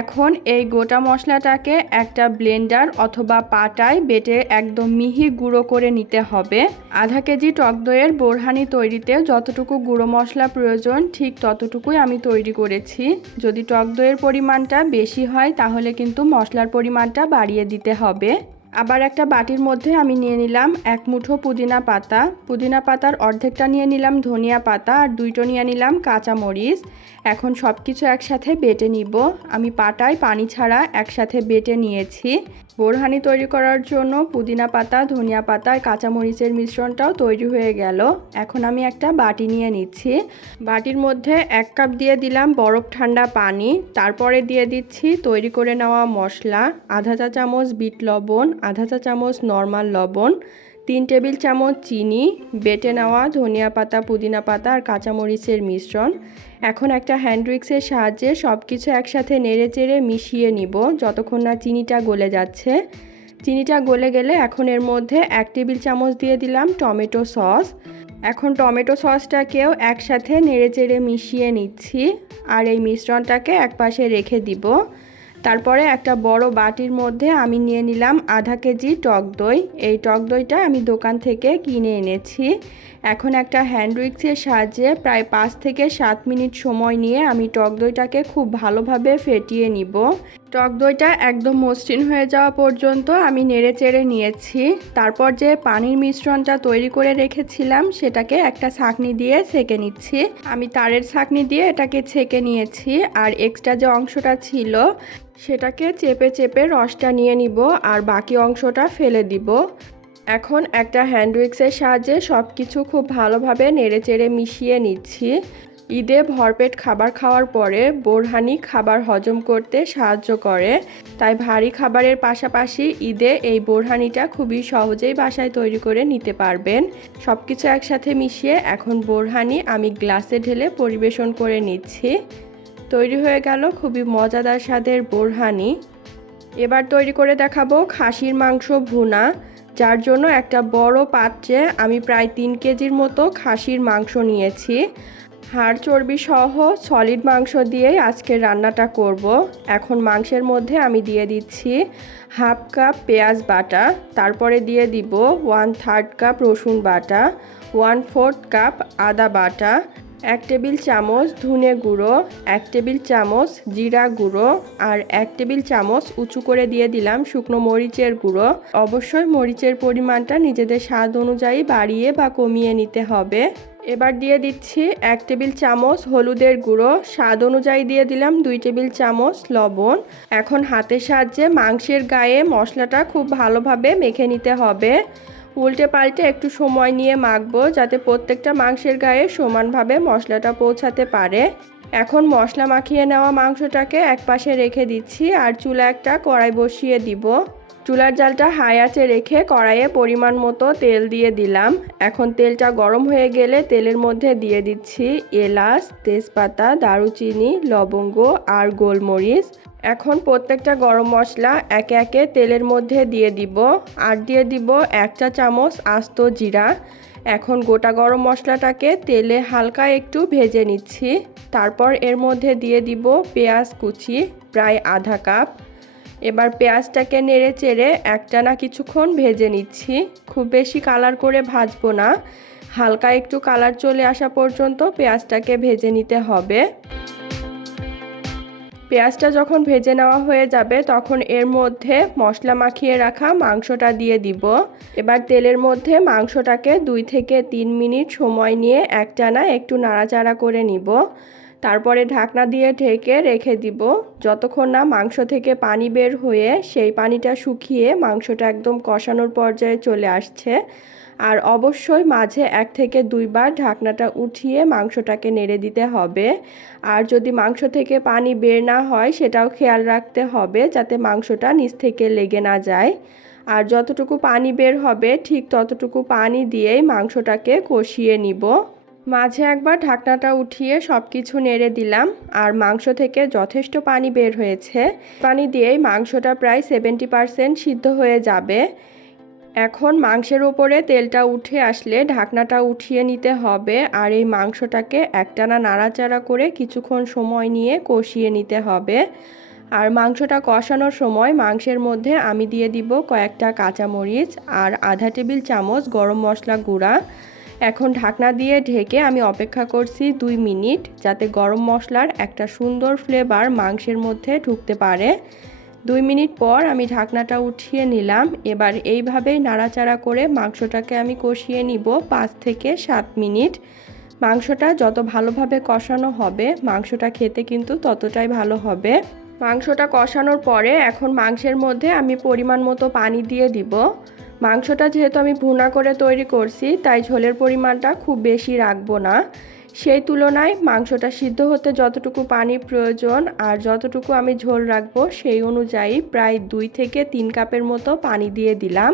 এখন এই গোটা মশলাটাকে একটা ব্লেন্ডার অথবা পাটায় বেটে একদম মিহি গুঁড়ো করে নিতে হবে। আধা কেজি টক দইয়ের বোরহানি তৈরিতে যতটুকু গুঁড়ো মশলা প্রয়োজন ঠিক ততটুকুই আমি তৈরি করেছি। যদি টক দইয়ের পরিমাণটা বেশি হয় তাহলে কিন্তু মশলার পরিমাণটা বাড়িয়ে দিতে হবে। আবার একটা বাটির মধ্যে আমি নিয়ে নিলাম 1 মুঠো পুদিনা পাতা, পুদিনা পাতার অর্ধেকটা নিয়ে নিলাম ধনিয়া পাতা আর 2টো নিয়ে নিলাম কাঁচামরিচ। এখন সব কিছু একসাথে বেটে নিব। আমি পাটায় পানি ছাড়া একসাথে বেটে নিয়েছি। বোরহানি তৈরি করার জন্য পুদিনা পাতা, ধনিয়া পাতা আর কাঁচামরিচের মিশ্রণটাও তৈরি হয়ে গেল। এখন আমি একটা বাটি নিয়ে নিচ্ছি। বাটির মধ্যে 1 কাপ দিয়ে দিলাম বরফ ঠান্ডা পানি। তারপরে দিয়ে দিচ্ছি তৈরি করে নেওয়া মশলা, আধা চা চামচ বিট লবণ, আধা চা চামচ নর্মাল লবণ, 3 টেবিল চামচ চিনি, বেটে নেওয়া ধনিয়া পাতা, পুদিনা পাতা আর কাঁচামরিচের মিশ্রণ। এখন একটা হ্যান্ড উইক্সের সাহায্যে সব কিছু একসাথে নেড়ে চেড়ে মিশিয়ে নিব যতক্ষণ না চিনিটা গলে যাচ্ছে। চিনিটা গলে গেলে এখন এর মধ্যে 1 টেবিল চামচ দিয়ে দিলাম টমেটো সস। এখন টমেটো সসটাকেও একসাথে নেড়ে চেড়ে মিশিয়ে নিচ্ছি আর এই মিশ্রণটাকে একপাশে রেখে দিব। তারপরে একটা বড় বাটির মধ্যে আমি নিয়ে নিলাম আধা কেজি টক দই। এই টক দইটা আমি দোকান থেকে কিনে এনেছি। এখন একটা হ্যান্ড উইক্সের সাহায্যে প্রায় 5 থেকে 7 মিনিট সময় নিয়ে আমি টক দইটাকে খুব ভালোভাবে ফেটিয়ে নিব। টক দইটা একদম মসৃণ হয়ে যাওয়া পর্যন্ত আমি নেড়ে চেড়ে নিয়েছি। তারপর যে পানির মিশ্রণটা তৈরি করে রেখেছিলাম সেটাকে একটা ছাঁকনি দিয়ে ছেঁকে নিচ্ছি। আমি তারের ছাঁকনি দিয়ে এটাকে ছেঁকে নিয়েছি, আর এক্সট্রা যে অংশটা ছিল সেটাকে চেপে চেপে রসটা নিয়ে নিব আর বাকি অংশটা ফেলে দিব। এখন একটা হ্যান্ড উইক্সের সাহায্যে সব কিছু খুব ভালোভাবে নেড়ে চেড়ে মিশিয়ে নিচ্ছি। ঈদে ভরপেট খাবার খাওয়ার পরে বোরহানি খাবার হজম করতে সাহায্য করে, তাই ভারী খাবারের পাশাপাশি ঈদে এই বোরহানিটা খুবই সহজেই বাসায় তৈরি করে নিতে পারবেন। সব কিছু একসাথে মিশিয়ে এখন বোরহানি আমি গ্লাসে ঢেলে পরিবেশন করে নিচ্ছি। তৈরি হয়ে গেল খুবই মজাদার স্বাদের বোরহানি। এবার তৈরি করে দেখাবো খাসির মাংস ভুনা, যার জন্য একটা বড় পাত্রে আমি প্রায় 3 কেজির মতো খাসির মাংস নিয়েছি। হাড় চর্বি সহ সলিড মাংস দিয়েই আজকে রান্নাটা করব। এখন মাংসের মধ্যে আমি দিয়ে দিচ্ছি হাফ কাপ পেঁয়াজ বাটা, তারপরে দিয়ে দিব 1/3 কাপ রসুন বাটা, 1/4 কাপ আদা বাটা, 1 টেবিল চামচ ধনে গুঁড়ো, 1 টেবিল চামচ জিরা গুঁড়ো, আর 1 টেবিল চামচ উঁচু করে দিয়ে দিলাম শুকনো মরিচের গুঁড়ো। অবশ্যই মরিচের পরিমাণটা নিজেদের স্বাদ অনুযায়ী বাড়িয়ে বা কমিয়ে নিতে হবে। এবার দিয়ে দিচ্ছি 1 টেবিল চামচ হলুদের গুঁড়ো, স্বাদ অনুযায়ী দিয়ে দিলাম 2 টেবিল চামচ লবণ। এখন হাতের সাহায্যে মাংসের গায়ে মশলাটা খুব ভালোভাবে মেখে নিতে হবে। উল্টে পাল্টে একটু সময় নিয়ে মাখবো যাতে প্রত্যেকটা মাংসের গায়ে সমানভাবে মশলাটা পৌঁছাতে পারে। এখন মশলা মাখিয়ে নেওয়া মাংসটাকে একপাশে রেখে দিচ্ছি আর চুলা একটা কড়াই বসিয়ে দিব। চুলার জালটা হাই আঁচে রেখে কড়াইয়ে পরিমাণ মতো তেল দিয়ে দিলাম। এখন তেলটা গরম হয়ে গেলে তেলের মধ্যে দিয়ে দিচ্ছি এলাচ, তেজপাতা, দারুচিনি, লবঙ্গ আর গোলমরিচ। এখন প্রত্যেকটা গরম মশলা একে একে তেলের মধ্যে দিয়ে দিব, আর দিয়ে দিব 1 চা চামচ আস্ত জিরা। এখন গোটা গরম মশলাটাকে তেলে হালকা একটু ভেজে নিচ্ছি। তারপর এর মধ্যে দিয়ে দিব পেঁয়াজ কুচি প্রায় আধা কাপ। এবার পেঁয়াজটাকে নেড়ে চেড়ে একটানা কিছুক্ষণ ভেজে নিচ্ছি। খুব বেশি কালার করে ভাজবো না, হালকা একটু কালার চলে আসা পর্যন্ত পেঁয়াজটাকে ভেজে নিতে হবে। পেঁয়াজটা যখন ভেজে নেওয়া হয়ে যাবে তখন এর মধ্যে মশলা মাখিয়ে রাখা মাংসটা দিয়ে দিব। এবার তেলের মধ্যে মাংসটাকে 2 থেকে 3 মিনিট সময় নিয়ে একটানা একটু নাড়াচাড়া করে নিব। তারপরে ঢাকনা দিয়ে ঢেকে রেখে দিব যতক্ষণ না মাংস থেকে পানি বের হয়ে সেই পানিটা শুকিয়ে মাংসটা একদম কষানোর পর্যায়ে চলে আসছে। আর অবশ্যই মাঝে 1 থেকে 2 বার ঢাকনাটা উঠিয়ে মাংসটাকে নেড়ে দিতে হবে। আর যদি মাংস থেকে পানি বের না হয় সেটাও খেয়াল রাখতে হবে যাতে মাংসটা নিচ থেকে লেগে না যায়। আর যতটুকু পানি বের হবে ঠিক ততটুকু পানি দিয়েই মাংসটাকে কষিয়ে নিব। মাঝে একবার ঢাকনাটা উঠিয়ে সব কিছু নেড়ে দিলাম, আর মাংস থেকে যথেষ্ট পানি বের হয়েছে। পানি দিয়েই মাংসটা প্রায় 70% সিদ্ধ হয়ে যাবে। এখন মাংসের উপরে তেলটা উঠে আসলে ঢাকনাটা উঠিয়ে নিতে হবে, আর এই মাংসটাকে একটানা নাড়াচাড়া করে কিছুক্ষণ সময় নিয়ে কষিয়ে নিতে হবে। আর মাংসটা কষানোর সময় মাংসের মধ্যে আমি দিয়ে দিব কয়েকটা কাঁচামরিচ আর আধা টেবিল চামচ গরম মশলা গুঁড়া। এখন ঢাকনা দিয়ে ঢেকে আমি অপেক্ষা করছি 2 মিনিট যাতে গরম মশলার একটা সুন্দর ফ্লেভার মাংসের মধ্যে ঢুকতে পারে। 2 মিনিট পর আমি ঢাকনাটা উঠিয়ে নিলাম। এবার এইভাবেই নাড়াচাড়া করে মাংসটাকে আমি কষিয়ে নিব 5 থেকে 7 মিনিট। মাংসটা যত ভালোভাবে কষানো হবে মাংসটা খেতে কিন্তু ততটাই ভালো হবে। মাংসটা কষানোর পরে এখন মাংসের মধ্যে আমি পরিমাণ মতো পানি দিয়ে দিব। মাংসটা যেহেতু আমি ভুনা করে তৈরি করছি তাই ঝোলের পরিমাণটা খুব বেশি রাখবো না। সেই তুলনায় মাংসটা সিদ্ধ হতে যতটুকু পানির প্রয়োজন আর যতটুকু আমি ঝোল রাখবো সেই অনুযায়ী প্রায় 2 থেকে 3 কাপের মতো পানি দিয়ে দিলাম।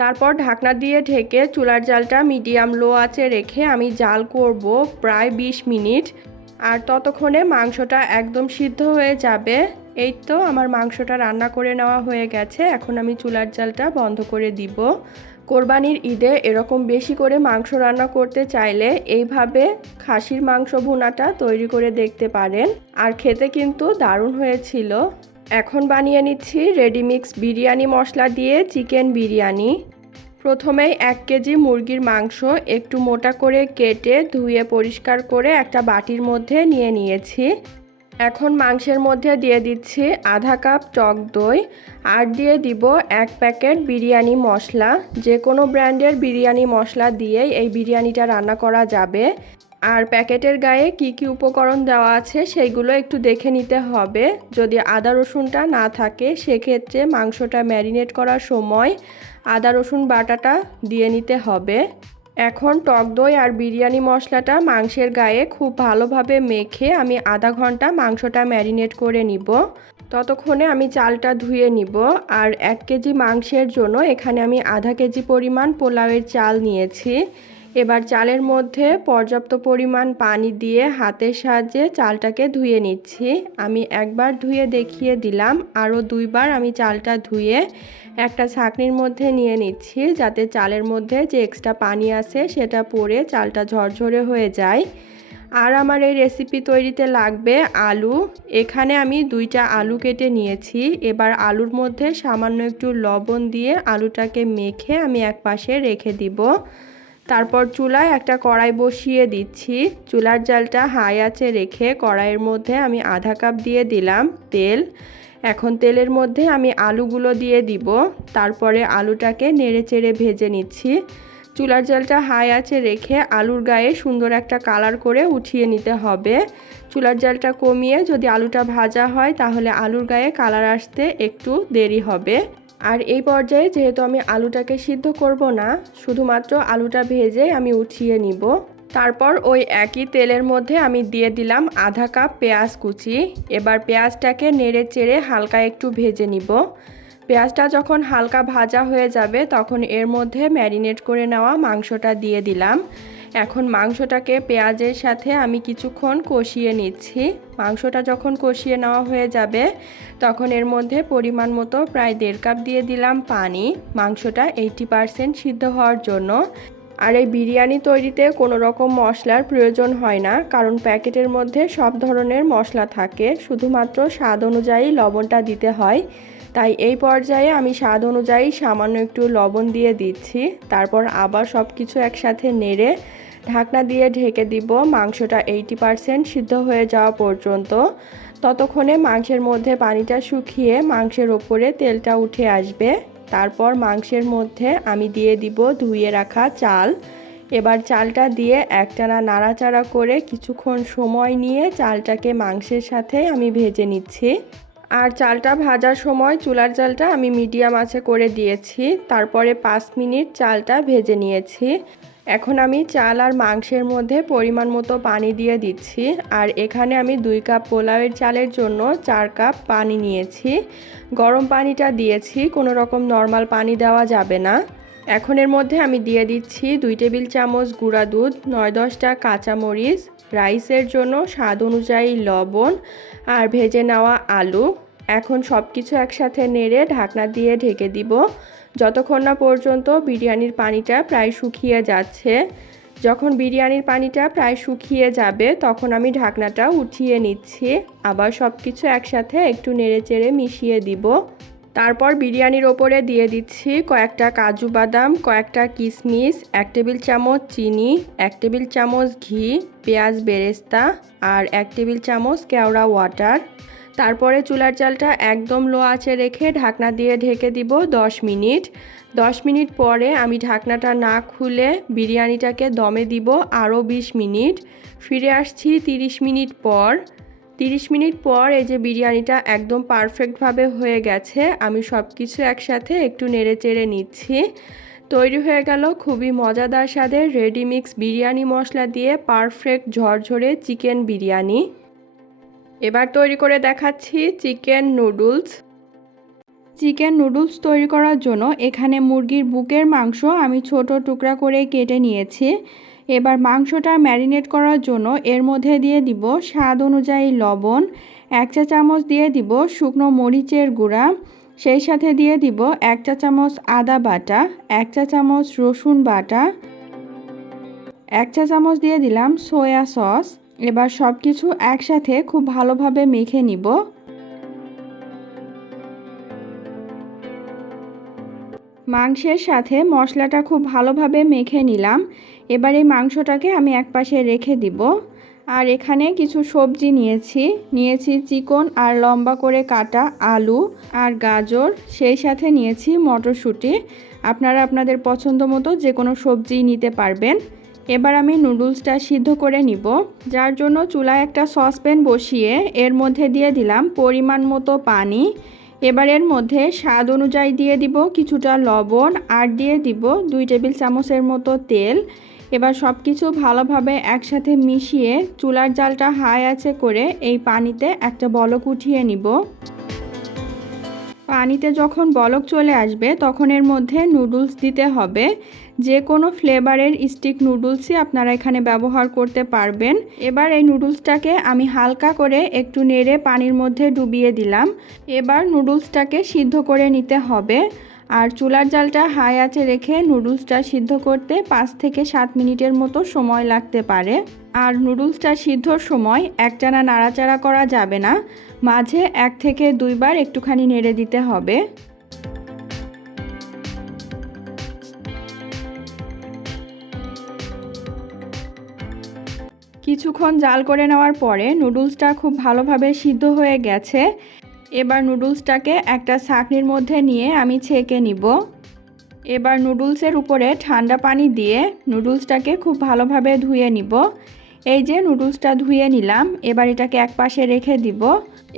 তারপর ঢাকনা দিয়ে ঢেকে চুলার জালটা মিডিয়াম লো আঁচে রেখে আমি জাল করব প্রায় 20 মিনিট। আর ততক্ষণে মাংসটা একদম সিদ্ধ হয়ে যাবে। এই তো আমার মাংসটা রান্না করে নেওয়া হয়ে গেছে। এখন আমি চুলার জালটা বন্ধ করে দিব। কোরবানির ঈদে এরকম বেশি করে মাংস রান্না করতে চাইলে এইভাবে খাসির মাংস ভুনাটা তৈরি করে দেখতে পারেন, আর খেতে কিন্তু দারুণ হয়েছিল। এখন বানিয়ে নিচ্ছি রেডিমিক্স বিরিয়ানি মশলা দিয়ে চিকেন বিরিয়ানি। প্রথমেই 1 কেজি মুরগির মাংস একটু মোটা করে কেটে ধুয়ে পরিষ্কার করে একটা বাটির মধ্যে নিয়ে নিয়েছি। এখন মাংসের মধ্যে দিয়ে দিচ্ছি আধা কাপ টক দই আর দিয়ে দিব 1 প্যাকেট বিরিয়ানি মশলা। যে কোনো ব্র্যান্ডের বিরিয়ানি মশলা দিয়েই এই বিরিয়ানিটা রান্না করা যাবে। আর প্যাকেটের গায়ে কি কি উপকরণ দেওয়া আছে সেইগুলো একটু দেখে নিতে হবে। যদি আদা রসুনটা না থাকে সেক্ষেত্রে মাংসটা ম্যারিনেট করার সময় আদা রসুন বাটাটা দিয়ে নিতে হবে। এখন টক দই আর বিরিয়ানি মশলাটা মাংসের গায়ে খুব ভালোভাবে মেখে আমি আধা ঘন্টা মাংসটা ম্যারিনেট করে নিব। ততক্ষণে আমি চালটা ধুয়ে নিব। আর 1 কেজি মাংসের জন্য এখানে আমি আধা কেজি পরিমাণ পোলাওয়ের চাল নিয়েছি। এবার চালের মধ্যে পর্যাপ্ত পরিমাণ পানি দিয়ে হাতের সাহায্যে চালটাকে ধুয়ে নিচ্ছি। আমি একবার ধুয়ে দেখিয়ে দিলাম, আরও 2 বার আমি চালটা ধুয়ে একটা ছাঁকনির মধ্যে নিয়ে নিচ্ছি, যাতে চালের মধ্যে যে এক্সট্রা পানি আছে সেটা পড়ে চালটা ঝরঝরে হয়ে যায়। আর আমার এই রেসিপি তৈরিতে লাগবে আলু। এখানে আমি 2টা আলু কেটে নিয়েছি। এবার আলুর মধ্যে সামান্য একটু লবণ দিয়ে আলুটাকে মেখে আমি এক পাশে রেখে দিব। তারপর চুলায় একটা কড়াই বসিয়ে দিচ্ছি। চুলার জালটা হাই আঁচে রেখে কড়াইয়ের মধ্যে আমি আধা কাপ দিয়ে দিলাম তেল। এখন তেলের মধ্যে আমি আলুগুলো দিয়ে দিব। তারপরে আলুটাকে নেড়েচেড়ে ভেজে নিচ্ছি। চুলার জালটা হাই আঁচে রেখে আলুর গায়ে সুন্দর একটা কালার করে উঠিয়ে নিতে হবে। চুলার জালটা কমিয়ে যদি আলুটা ভাজা হয় তাহলে আলুর গায়ে কালার আসতে একটু দেরি হবে। আর এই পর্যায়ে যেহেতু আমি আলুটাকে সিদ্ধ করব না, শুধুমাত্র আলুটা ভেজে আমি উঠিয়ে নিব। তারপর ওই একই তেলের মধ্যে আমি দিয়ে দিলাম আধা কাপ পেঁয়াজ কুচি। এবার পেঁয়াজটাকে নেড়ে চেড়ে হালকা একটু ভেজে নিব। পেঁয়াজটা যখন হালকা ভাজা হয়ে যাবে তখন এর মধ্যে ম্যারিনেট করে নেওয়া মাংসটা দিয়ে দিলাম। এখন মাংসটাকে পেঁয়াজের সাথে আমি কিছুক্ষণ কষিয়ে নিচ্ছি। মাংসটা যখন কষিয়ে নেওয়া হয়ে যাবে তখন এর মধ্যে পরিমাণ মতো প্রায় 1.5 কাপ দিয়ে দিলাম পানি, মাংসটা 80% সিদ্ধ হওয়ার জন্য। আর এই বিরিয়ানি তৈরিতে কোনো রকম মশলার প্রয়োজন হয় না, কারণ প্যাকেটের মধ্যে সব ধরনের মশলা থাকে, শুধুমাত্র স্বাদ অনুযায়ী লবণটা দিতে হয়। তাই এই পর্যায়ে আমি স্বাদ অনুযায়ী সামান্য একটু লবণ দিয়ে দিচ্ছি। তারপর আবার সব কিছু একসাথে নেড়ে ঢাকনা দিয়ে ঢেকে দিব মাংসটা 80% সিদ্ধ হয়ে যাওয়া পর্যন্ত। ততক্ষণে মাংসের মধ্যে পানিটা শুকিয়ে মাংসের ওপরে তেলটা উঠে আসবে। তারপর মাংসের মধ্যে আমি দিয়ে দিব ধুয়ে রাখা চাল। এবার চালটা দিয়ে একটানা নাড়াচাড়া করে কিছুক্ষণ সময় নিয়ে চালটাকে মাংসের সাথে আমি ভেজে নিচ্ছি। আর চালটা ভাজার সময় চুলার জালটা আমি মিডিয়াম আঁচে করে দিয়েছি। তারপরে 5 মিনিট চালটা ভেজে নিয়েছি। এখন আমি চাল আর মাংসের মধ্যে পরিমাণ মতো পানি দিয়ে দিচ্ছি। আর এখানে আমি 2 কাপ পোলাওয়ের চালের জন্য 4 কাপ পানি নিয়েছি। গরম পানিটা দিয়েছি, কোনো রকম নর্মাল পানি দেওয়া যাবে না। এখন এর মধ্যে আমি দিয়ে দিচ্ছি 2 টেবিল চামচ গুঁড়া দুধ, 9-10টা কাঁচামরিচ, রাইসের জন্য স্বাদ অনুযায়ী লবণ আর ভেজে নেওয়া আলু। এখন সব কিছু একসাথে নেড়ে ঢাকনা দিয়ে ঢেকে দিব যতক্ষণ না পর্যন্ত বিরিয়ানির পানিটা প্রায় শুকিয়ে যাচ্ছে। যখন বিরিয়ানির পানিটা প্রায় শুকিয়ে যাবে তখন আমি ঢাকনাটা উঠিয়ে নিচ্ছি। আবার সব কিছু একসাথে একটু নেড়েচেড়ে মিশিয়ে দিব। তারপর বিরিয়ানির ওপরে দিয়ে দিচ্ছি কয়েকটা কাজু বাদাম, কয়েকটা কিশমিশ, 1 টেবিল চামচ চিনি, 1 টেবিল চামচ ঘি, পেঁয়াজ বেরেস্তা আর 1 টেবিল চামচ কেওড়া ওয়াটার। তারপরে চুলার জালটা একদম লো আঁচে রেখে ঢাকনা দিয়ে ঢেকে দিব 10 মিনিট। 10 মিনিট পরে আমি ঢাকনাটা না খুলে বিরিয়ানিটাকে দমে দিব আরও 20 মিনিট। ফিরে আসছি 30 মিনিট পর। 30 মিনিট পর এই যে বিরিয়ানিটা একদম পারফেক্টভাবে হয়ে গেছে। আমি সব কিছু একসাথে একটু নেড়ে চেড়ে নিচ্ছি। তৈরি হয়ে গেল খুবই মজাদার স্বাদের রেডি মিক্স বিরিয়ানি মশলা দিয়ে পারফেক্ট ঝরঝরে চিকেন বিরিয়ানি। এবার তৈরি করে দেখাচ্ছি চিকেন নুডলস। চিকেন নুডলস তৈরি করার জন্য এখানে মুরগির বুকের মাংস আমি ছোট টুকরা করে কেটে নিয়েছি। এবার মাংসটা ম্যারিনেট করার জন্য এর মধ্যে দিয়ে দিব স্বাদ অনুযায়ী লবণ, 1 চা চামচ দিয়ে দিব শুকনো মরিচের গুঁড়া, সেই সাথে দিয়ে দিব 1 চা চামচ আদা বাটা, 1 চা চামচ রসুন বাটা, 1 চা চামচ দিয়ে দিলাম সয়া সস। এবার সব কিছু একসাথে খুব ভালোভাবে মেখে নিব। মাংসের সাথে মশলাটা খুব ভালোভাবে মেখে নিলাম। এবার এই মাংসটাকে আমি একপাশে রেখে দিব। আর এখানে কিছু সবজি নিয়েছি চিকন আর লম্বা করে কাটা আলু আর গাজর, সেই সাথে নিয়েছি মটরশুঁটি। আপনারা আপনাদের পছন্দ মতো যে কোনো সবজি নিতে পারবেন। এবার আমি নুডলসটা সিদ্ধ করে নিব, যার জন্য চুলায় একটা সসপ্যান বসিয়ে এর মধ্যে দিয়ে দিলাম পরিমাণ মতো পানি। এবার এর মধ্যে স্বাদ অনুযায়ী দিয়ে দিব কিছুটা লবণ আর দিয়ে দিব 2 টেবিল চামচের মতো তেল। এবার সব কিছু ভালোভাবে একসাথে মিশিয়ে চুলার জালটা হাই আঁচে করে এই পানিতে একটা বলক উঠিয়ে নিব। পানিতে যখন বলক চলে আসবে তখন এর মধ্যে নুডলস দিতে হবে। যে কোনো ফ্লেভারের স্টিক নুডলসই আপনারা এখানে ব্যবহার করতে পারবেন। এবার এই নুডলসটাকে আমি হালকা করে একটু নেড়ে পানির মধ্যে ডুবিয়ে দিলাম। এবার নুডলসটাকে সিদ্ধ করে নিতে হবে। আর চুলার জালটা হাই আঁচে রেখে নুডলসটা সিদ্ধ করতে 5 থেকে 7 মিনিটের মতো সময় লাগতে পারে। আর নুডলসটা সিদ্ধর সময় একটানা নাড়াচাড়া করা যাবে না, মাঝে 1 থেকে 2 বার একটুখানি নেড়ে দিতে হবে। কিছুক্ষণ জাল করে নেওয়ার পরে নুডলসটা খুব ভালোভাবে সিদ্ধ হয়ে গেছে। এবার নুডলসটাকে একটা ছাঁকনির মধ্যে নিয়ে আমি ছেঁকে নিব। এবার নুডলসের উপরে ঠান্ডা পানি দিয়ে নুডলসটাকে খুব ভালোভাবে ধুয়ে নিব। এই যে নুডলসটা ধুয়ে নিলাম, এবার এটাকে একপাশে রেখে দিব।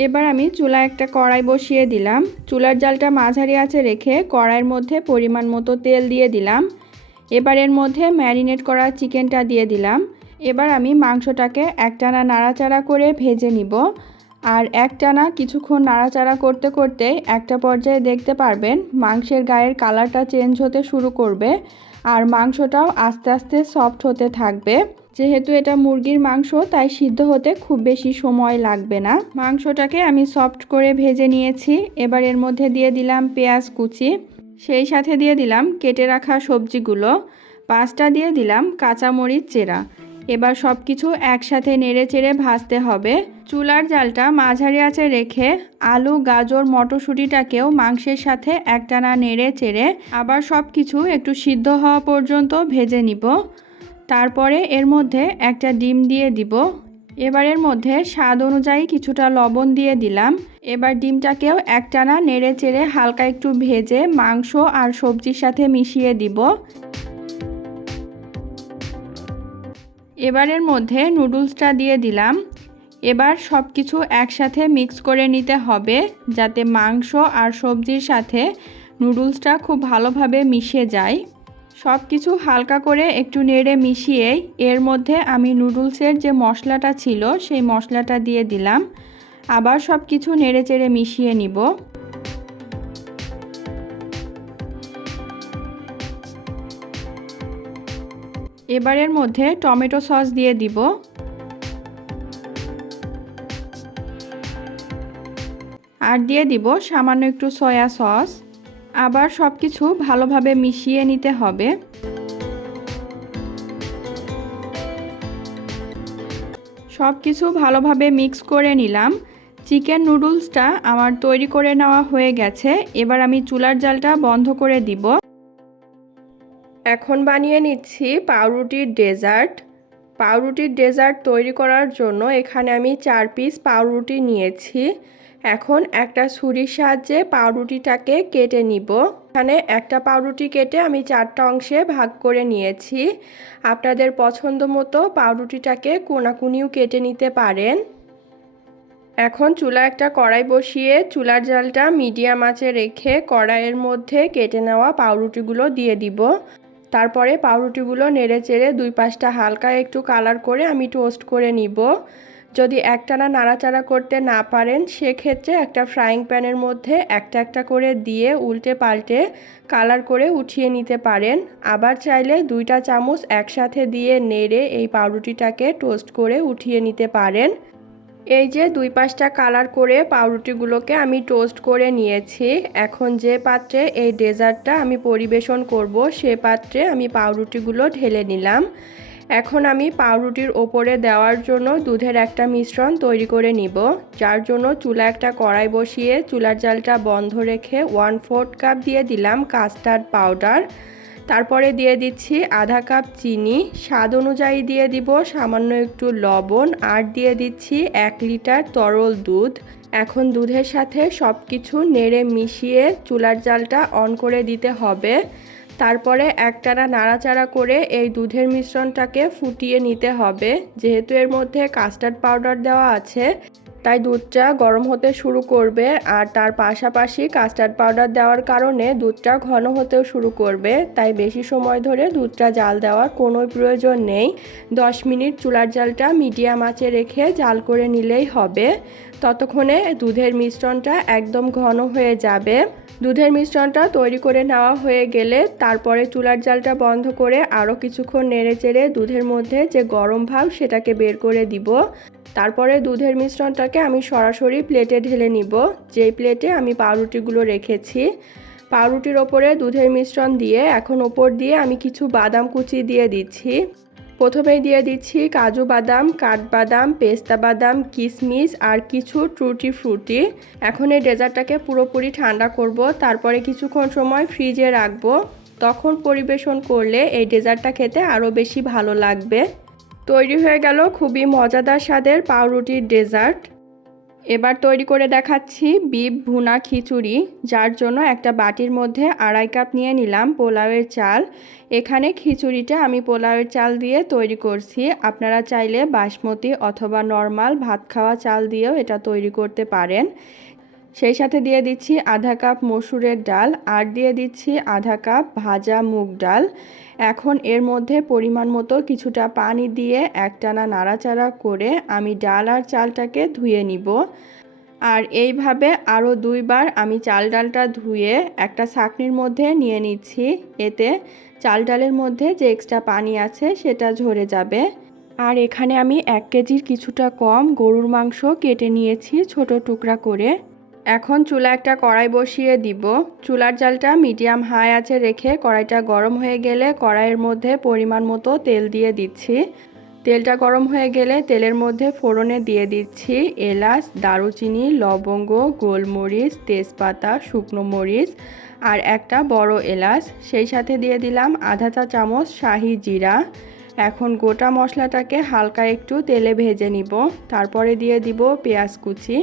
এবার আমি চুলায় একটা কড়াই বসিয়ে দিলাম। চুলার জালটা মাঝারি আঁচে রেখে কড়াইয়ের মধ্যে পরিমাণ মতো তেল দিয়ে দিলাম। এবার এর মধ্যে ম্যারিনেট করা চিকেনটা দিয়ে দিলাম। এবার আমি মাংসটাকে একটানা নাড়াচাড়া করে ভেজে নিব। আর একটানা কিছুক্ষণ নাড়াচাড়া করতে করতে একটা পর্যায়ে দেখতে পারবেন মাংসের গায়ের কালারটা চেঞ্জ হতে শুরু করবে আর মাংসটাও আস্তে আস্তে সফট হতে থাকবে। যেহেতু এটা মুরগির মাংস তাই সিদ্ধ হতে খুব বেশি সময় লাগবে না। মাংসটাকে আমি সফট করে ভেজে নিয়েছি। এবার এর মধ্যে দিয়ে দিলাম পেঁয়াজ কুচি, সেই সাথে দিয়ে দিলাম কেটে রাখা সবজিগুলো, 5টা দিয়ে দিলাম কাঁচামরিচ চেরা। এবার সব কিছু একসাথে নেড়ে চেড়ে ভাজতে হবে। চুলার জালটা মাঝারি আঁচে রেখে আলু গাজর মটরশুঁটিটাকেও মাংসের সাথে একটানা নেড়ে চেড়ে আবার সব কিছু একটু সিদ্ধ হওয়া পর্যন্ত ভেজে নিব। তারপরে এর মধ্যে একটা ডিম দিয়ে দিব। এবার এর মধ্যে স্বাদ অনুযায়ী কিছুটা লবণ দিয়ে দিলাম। এবার ডিমটাকেও একটানা নেড়ে চেড়ে হালকা একটু ভেজে মাংস আর সবজির সাথে মিশিয়ে দিব। এবারের মধ্যে নুডলসটা দিয়ে দিলাম। এবার সব কিছু একসাথে মিক্স করে নিতে হবে যাতে মাংস আর সবজির সাথে নুডলসটা খুব ভালোভাবে মিশে যায়। সব কিছু হালকা করে একটু নেড়ে মিশিয়েই এর মধ্যে আমি নুডলসের যে মশলাটা ছিল সেই মশলাটা দিয়ে দিলাম। আবার সব কিছু নেড়ে চেড়ে মিশিয়ে নিব। এবারের মধ্যে টমেটো সস দিয়ে দিব। আর দিয়ে দিব সামান্য একটু সয়া সস। আবার সব কিছু ভালোভাবে মিশিয়ে নিতে হবে। সব কিছু ভালোভাবে মিক্স করে নিলাম। চিকেন নুডলসটা আমার তৈরি করে নেওয়া হয়ে গেছে। এবার আমি চুলার জালটা বন্ধ করে দিব। এখন বানিয়ে নিচ্ছি পাউরুটির ডেজার্ট। পাউরুটির ডেজার্ট তৈরি করার জন্য এখানে আমি 4 পিস পাউরুটি নিয়েছি। এখন একটা ছুরির সাহায্যে পাউরুটিটাকে কেটে নিব। এখানে একটা পাউরুটি কেটে আমি 4টা অংশে ভাগ করে নিয়েছি। আপনাদের পছন্দ মতো পাউরুটিটাকে কোনাকুনিও কেটে নিতে পারেন। এখন চুলায় একটা কড়াই বসিয়ে চুলার জালটা মিডিয়াম আঁচে রেখে কড়াইয়ের মধ্যে কেটে নেওয়া পাউরুটিগুলো দিয়ে দিব। তারপরে পাউরুটিগুলো নেড়ে চেড়ে 2 পাশটা হালকা একটু কালার করে আমি টোস্ট করে নিব। যদি একটানা নাড়াচাড়া করতে না পারেন সেক্ষেত্রে একটা ফ্রাইং প্যানের মধ্যে একটা একটা করে দিয়ে উল্টে পাল্টে কালার করে উঠিয়ে নিতে পারেন। আবার চাইলে 2টা চামচ একসাথে দিয়ে নেড়ে এই পাউরুটিটাকে টোস্ট করে উঠিয়ে নিতে পারেন। এই যে 2 পাশটা কালার করে পাউরুটিগুলোকে আমি টোস্ট করে নিয়েছি। এখন যে পাত্রে এই ডেজার্টটা আমি পরিবেশন করব সে পাত্রে আমি পাউরুটিগুলো ঢেলে নিলাম। এখন আমি পাউরুটির ওপরে দেওয়ার জন্য দুধের একটা মিশ্রণ তৈরি করে নিব। যার জন্য চুলায় একটা কড়াই বসিয়ে চুলার জালটা বন্ধ রেখে 1/4 কাপ দিয়ে দিলাম কাস্টার্ড পাউডার। তারপরে দিয়ে দিচ্ছি আধা কাপ চিনি, স্বাদ অনুযায়ী দিয়ে দিব সামান্য একটু লবণ, আর দিয়ে দিচ্ছি 1 লিটার তরল দুধ। এখন দুধের সাথে সব কিছু নেড়ে মিশিয়ে চুলার জালটা অন করে দিতে হবে। তারপরে একটানা নাড়াচাড়া করে এই দুধের মিশ্রণটাকে ফুটিয়ে নিতে হবে। যেহেতু এর মধ্যে কাস্টার্ড পাউডার দেওয়া আছে, তাই দুধটা গরম হতে শুরু করবে, আর তার পাশাপাশি কাস্টার্ড পাউডার দেওয়ার কারণে দুধটা ঘন হতেও শুরু করবে। তাই বেশি সময় ধরে দুধটা জাল দেওয়ার কোনো প্রয়োজন নেই। 10 মিনিট চুলার জালটা মিডিয়াম আঁচে রেখে জাল করে নিলেই হবে। ততক্ষণে দুধের মিশ্রণটা একদম ঘন হয়ে যাবে। দুধের মিশ্রণটা তৈরি করে নেওয়া হয়ে গেলে তারপরে চুলার জালটা বন্ধ করে আরও কিছুক্ষণ নেড়েচেড়ে দুধের মধ্যে যে গরম ভাব সেটাকে বের করে দিব। তারপরে দুধের মিশ্রণটাকে আমি সরাসরি প্লেটে ঢেলে নিব, যেই প্লেটে আমি পাউরুটিগুলো রেখেছি। পাউরুটির ওপরে দুধের মিশ্রণ দিয়ে এখন ওপর দিয়ে আমি কিছু বাদাম কুচি দিয়ে দিচ্ছি। প্রথমেই দিয়ে দিচ্ছি কাজু বাদাম, কাঠবাদাম, পেস্তা বাদাম, কিশমিশ আর কিছু টুটি ফ্রুটি। এখন এই ডেজার্টটাকে পুরোপুরি ঠান্ডা করব, তারপরে কিছুক্ষণ সময় ফ্রিজে রাখবো। তখন পরিবেশন করলে এই ডেজার্টটা খেতে আরও বেশি ভালো লাগবে। তৈরি হয়ে গেল খুবই মজাদার স্বাদের পাউরুটির ডেজার্ট। এবার তৈরি করে দেখাচ্ছি বিফ ভুনা খিচুড়ি, যার জন্য একটা বাটির মধ্যে 2.5 কাপ নিয়ে নিলাম পোলাওয়ের চাল। এখানে খিচুড়িটা আমি পোলাওয়ের চাল দিয়ে তৈরি করছি। আপনারা চাইলে বাসমতি অথবা নর্মাল ভাত খাওয়া চাল দিয়েও এটা তৈরি করতে পারেন। সেই সাথে দিয়ে দিচ্ছি আধা কাপ মসুরের ডাল, আর দিয়ে দিচ্ছি আধা কাপ ভাজা মুগ ডাল। এখন এর মধ্যে পরিমাণ মতো কিছুটা পানি দিয়ে একটানা নাড়াচাড়া করে আমি ডাল আর চালটাকে ধুয়ে নিব। আর এইভাবে আরও 2 বার আমি চাল ডালটা ধুয়ে একটা ছাঁকনির মধ্যে নিয়ে নিচ্ছি। এতে চাল ডালের মধ্যে যে এক্সট্রা পানি আছে সেটা ঝরে যাবে। আর এখানে আমি 1 কেজির কিছুটা কম গরুর মাংস কেটে নিয়েছি ছোট টুকরা করে। এখন চুলা একটা কড়াই বসিয়ে দিব। চুলার জালটা মিডিয়াম হাই আঁচে রেখে কড়াইটা গরম হয়ে গেলে কড়াইয়ের মধ্যে পরিমাণ মতো তেল দিয়ে দিচ্ছি। তেলটা গরম হয়ে গেলে তেলের মধ্যে ফোড়নে দিয়ে দিচ্ছি এলাচ, দারুচিনি, লবঙ্গ, গোলমরিচ, তেজপাতা, শুকনো মরিচ আর একটা বড় এলাচ। সেই সাথে দিয়ে দিলাম আধা চা চামচ শাহি জিরা। এখন গোটা মশলাটাকে হালকা একটু তেলে ভেজে নিব। তারপরে দিয়ে দিব পেঁয়াজ কুচি।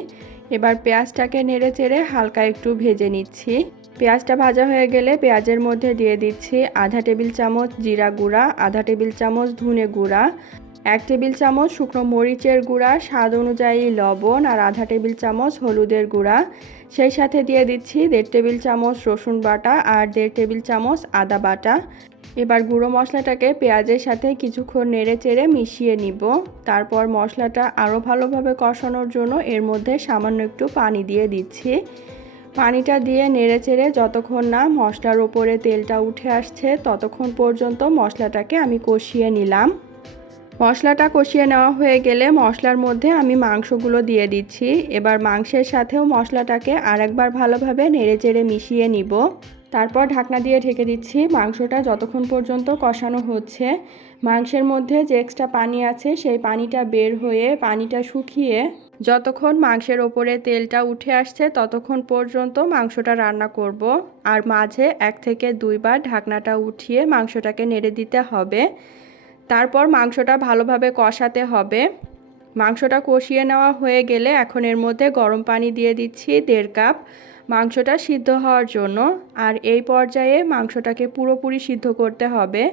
এবার পেঁয়াজটাকে নেড়েচেড়ে হালকা একটু ভেজে নিচ্ছি। পেঁয়াজটা ভাজা হয়ে গেলে পেঁয়াজের মধ্যে দিয়ে দিচ্ছি আধা টেবিল চামচ জিরা গুঁড়া, আধা টেবিল চামচ ধনে গুঁড়া, 1 টেবিল চামচ শুকনো মরিচের গুঁড়া, স্বাদ অনুযায়ী লবণ আর আধা টেবিল চামচ হলুদের গুঁড়া। সেই সাথে দিয়ে দিচ্ছি 1.5 টেবিল চামচ রসুন বাটা আর 1.5 টেবিল চামচ আদা বাটা। এবার গুঁড়ো মশলাটাকে পেঁয়াজের সাথে কিছুক্ষণ নেড়েচেড়ে মিশিয়ে নিব। তারপর মশলাটা আরও ভালোভাবে কষানোর জন্য এর মধ্যে সামান্য একটু পানি দিয়ে দিচ্ছি। পানিটা দিয়ে নেড়েচেড়ে যতক্ষণ না মশলার ওপরে তেলটা উঠে আসছে ততক্ষণ পর্যন্ত মশলাটাকে আমি কষিয়ে নিলাম। মশলাটা কষিয়ে নেওয়া হয়ে গেলে মশলার মধ্যে আমি মাংসগুলো দিয়ে দিচ্ছি। এবার মাংসের সাথেও মশলাটাকে আরেকবার ভালোভাবে নেড়েচেড়ে মিশিয়ে নিব। তারপর ঢাকনা দিয়ে ঢেকে দিচ্ছি মাংসটা যতক্ষণ পর্যন্ত কষানো হচ্ছে। মাংসের মধ্যে যে এক্সট্রা পানি আছে সেই পানিটা বের হয়ে পানিটা শুকিয়ে যতক্ষণ মাংসের ওপরে তেলটা উঠে আসছে ততক্ষণ পর্যন্ত মাংসটা রান্না করব। আর মাঝে 1 থেকে 2 বার ঢাকনাটা উঠিয়ে মাংসটাকে নেড়ে দিতে হবে। তারপর মাংসটা ভালোভাবে কষাতে হবে। মাংসটা কষিয়ে নেওয়া হয়ে গেলে এখন এর মধ্যে গরম পানি দিয়ে দিচ্ছি 1.5 কাপ মাংসটা সিদ্ধ হওয়ার জন্য। আর এই পর্যায়ে মাংসটাকে পুরোপুরি সিদ্ধ করতে হবে।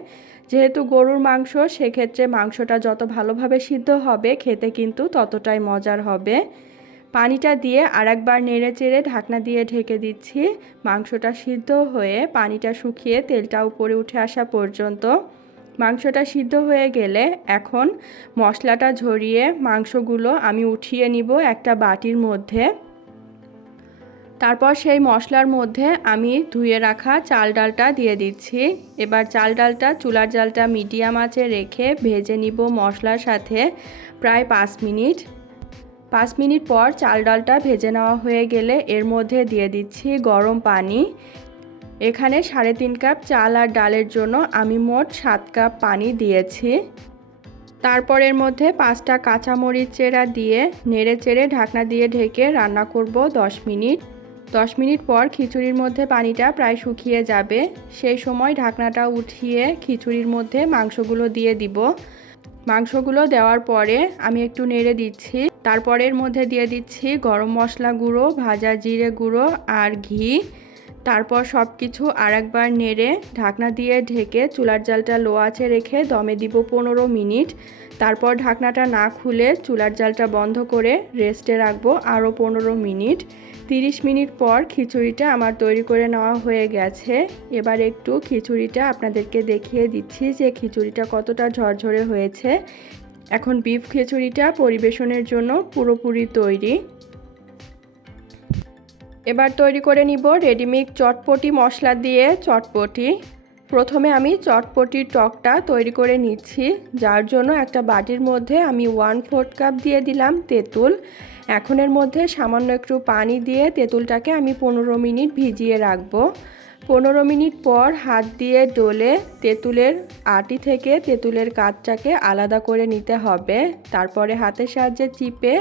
যেহেতু গরুর মাংস, সেক্ষেত্রে মাংসটা যত ভালোভাবে সিদ্ধ হবে খেতে কিন্তু ততটাই মজার হবে। পানিটা দিয়ে আরেকবার নেড়েচেড়ে ঢাকনা দিয়ে ঢেকে দিচ্ছি মাংসটা সিদ্ধ হয়ে পানিটা শুকিয়ে তেলটা উপরে উঠে আসা পর্যন্ত। মাংসটা সিদ্ধ হয়ে গেলে এখন মশলাটা ঝরিয়ে মাংসগুলো আমি উঠিয়ে নিব একটা বাটির মধ্যে। তারপর সেই মশলার মধ্যে আমি ধুয়ে রাখা চাল ডালটা দিয়ে দিচ্ছি। এবার চাল ডালটা চুলার জালটা মিডিয়াম আঁচে রেখে ভেজে নিব মশলার সাথে প্রায় 5 মিনিট। 5 মিনিট পর চাল ডালটা ভেজে নেওয়া হয়ে গেলে এর মধ্যে দিয়ে দিচ্ছি গরম পানি। এখানে 3.5 কাপ চাল আর ডালের জন্য আমি মোট 7 কাপ পানি দিয়েছি। তারপর এর মধ্যে 5টা কাঁচামরিচ চেরা দিয়ে নেড়েচেড়ে ঢাকনা দিয়ে ঢেকে রান্না করব 10 মিনিট। 10 মিনিট পর খিচুড়ির মধ্যে পানিটা প্রায় শুকিয়ে যাবে। সেই সময় ঢাকনাটা উঠিয়ে খিচুড়ির মধ্যে মাংসগুলো দিয়ে দিব। মাংসগুলো দেওয়ার পরে আমি একটু নেড়ে দিচ্ছি। তারপরে এর মধ্যে দিয়ে দিচ্ছি গরম মশলা গুঁড়ো, ভাজা জিরে গুঁড়ো আর ঘি। তারপর সব কিছু আরেকবার নেড়ে ঢাকনা দিয়ে ঢেকে চুলার জালটা লো আঁচে রেখে দমে দিব 15 মিনিট। তারপর ঢাকনাটা না খুলে চুলার জালটা বন্ধ করে রেস্টে রাখবো আরও 15 মিনিট। 30 মিনিট পর খিচুড়িটা আমার তৈরি করে নেওয়া হয়ে গেছে। এবার একটু খিচুড়িটা আপনাদেরকে দেখিয়ে দিচ্ছি যে খিচুড়িটা কতটা ঝরঝরে হয়েছে। এখন বিফ খিচুড়িটা পরিবেশনের জন্য পুরোপুরি তৈরি। এবার তৈরি করে নিব রেডিমিক্স চটপটি মশলা দিয়ে চটপটি। প্রথমে আমি চটপটির টকটা তৈরি করে নিচ্ছি, যার জন্য একটা বাটির মধ্যে আমি 1/4 কাপ দিয়ে দিলাম তেঁতুল। এখন এর মধ্যে সামান্য একটু পানি দিয়ে তেঁতুলটাকে আমি 15 মিনিট ভিজিয়ে রাখবো। 15 মিনিট পর হাত দিয়ে ডলে তেঁতুলের আটি থেকে তেঁতুলের কাঠটাকে আলাদা করে নিতে হবে। তারপরে হাতের সাহায্যে চিপে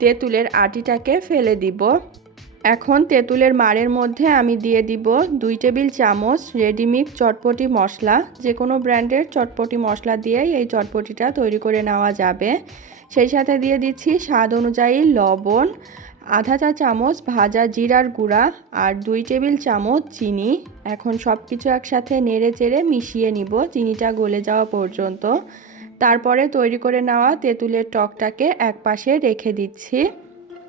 তেঁতুলের আটিটাকে ফেলে দিব। এখন তেঁতুলের মাড়ের মধ্যে আমি দিয়ে দিব 2 টেবিল চামচ রেডিমিক্স চটপটি মশলা। যে কোনো ব্র্যান্ডের চটপটি মশলা দিয়েই এই চটপটিটা তৈরি করে নেওয়া যাবে। সেই সাথে দিয়ে দিচ্ছি স্বাদ অনুযায়ী লবণ, আধা চা চামচ ভাজা জিরার গুঁড়া আর 2 টেবিল চামচ চিনি। এখন সব কিছু একসাথে নেড়ে চেড়ে মিশিয়ে নিব চিনিটা গলে যাওয়া পর্যন্ত। তারপরে তৈরি করে নেওয়া তেঁতুলের টকটাকে একপাশে রেখে দিচ্ছি।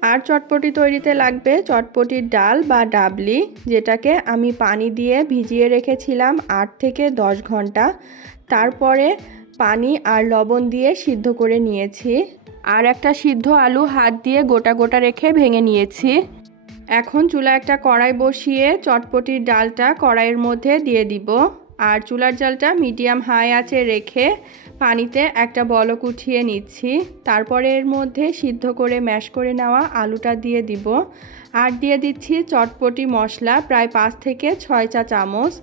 আর চটপটি তৈরিতে লাগবে চটপটির ডাল বা ডাবলি, যেটাকে আমি পানি দিয়ে ভিজিয়ে রেখেছিলাম 8 থেকে 10 ঘন্টা। তারপরে পানি আর লবণ দিয়ে সিদ্ধ করে নিয়েছি। আর একটা সিদ্ধ আলু হাত দিয়ে গোটা গোটা রেখে ভেঙে নিয়েছি। এখন চুলায় একটা কড়াই বসিয়ে চটপটির ডালটা কড়াইয়ের মধ্যে দিয়ে দিব। আর চুলার জালটা মিডিয়াম হাই আঁচে রেখে পানিতে একটা বলক উঠিয়ে নিচ্ছি। তারপরে এর মধ্যে সিদ্ধ করে ম্যাশ করে নেওয়া আলুটা দিয়ে দিব। আর দিয়ে দিচ্ছি চটপটি মশলা প্রায় 5 থেকে 6 চা চামচ।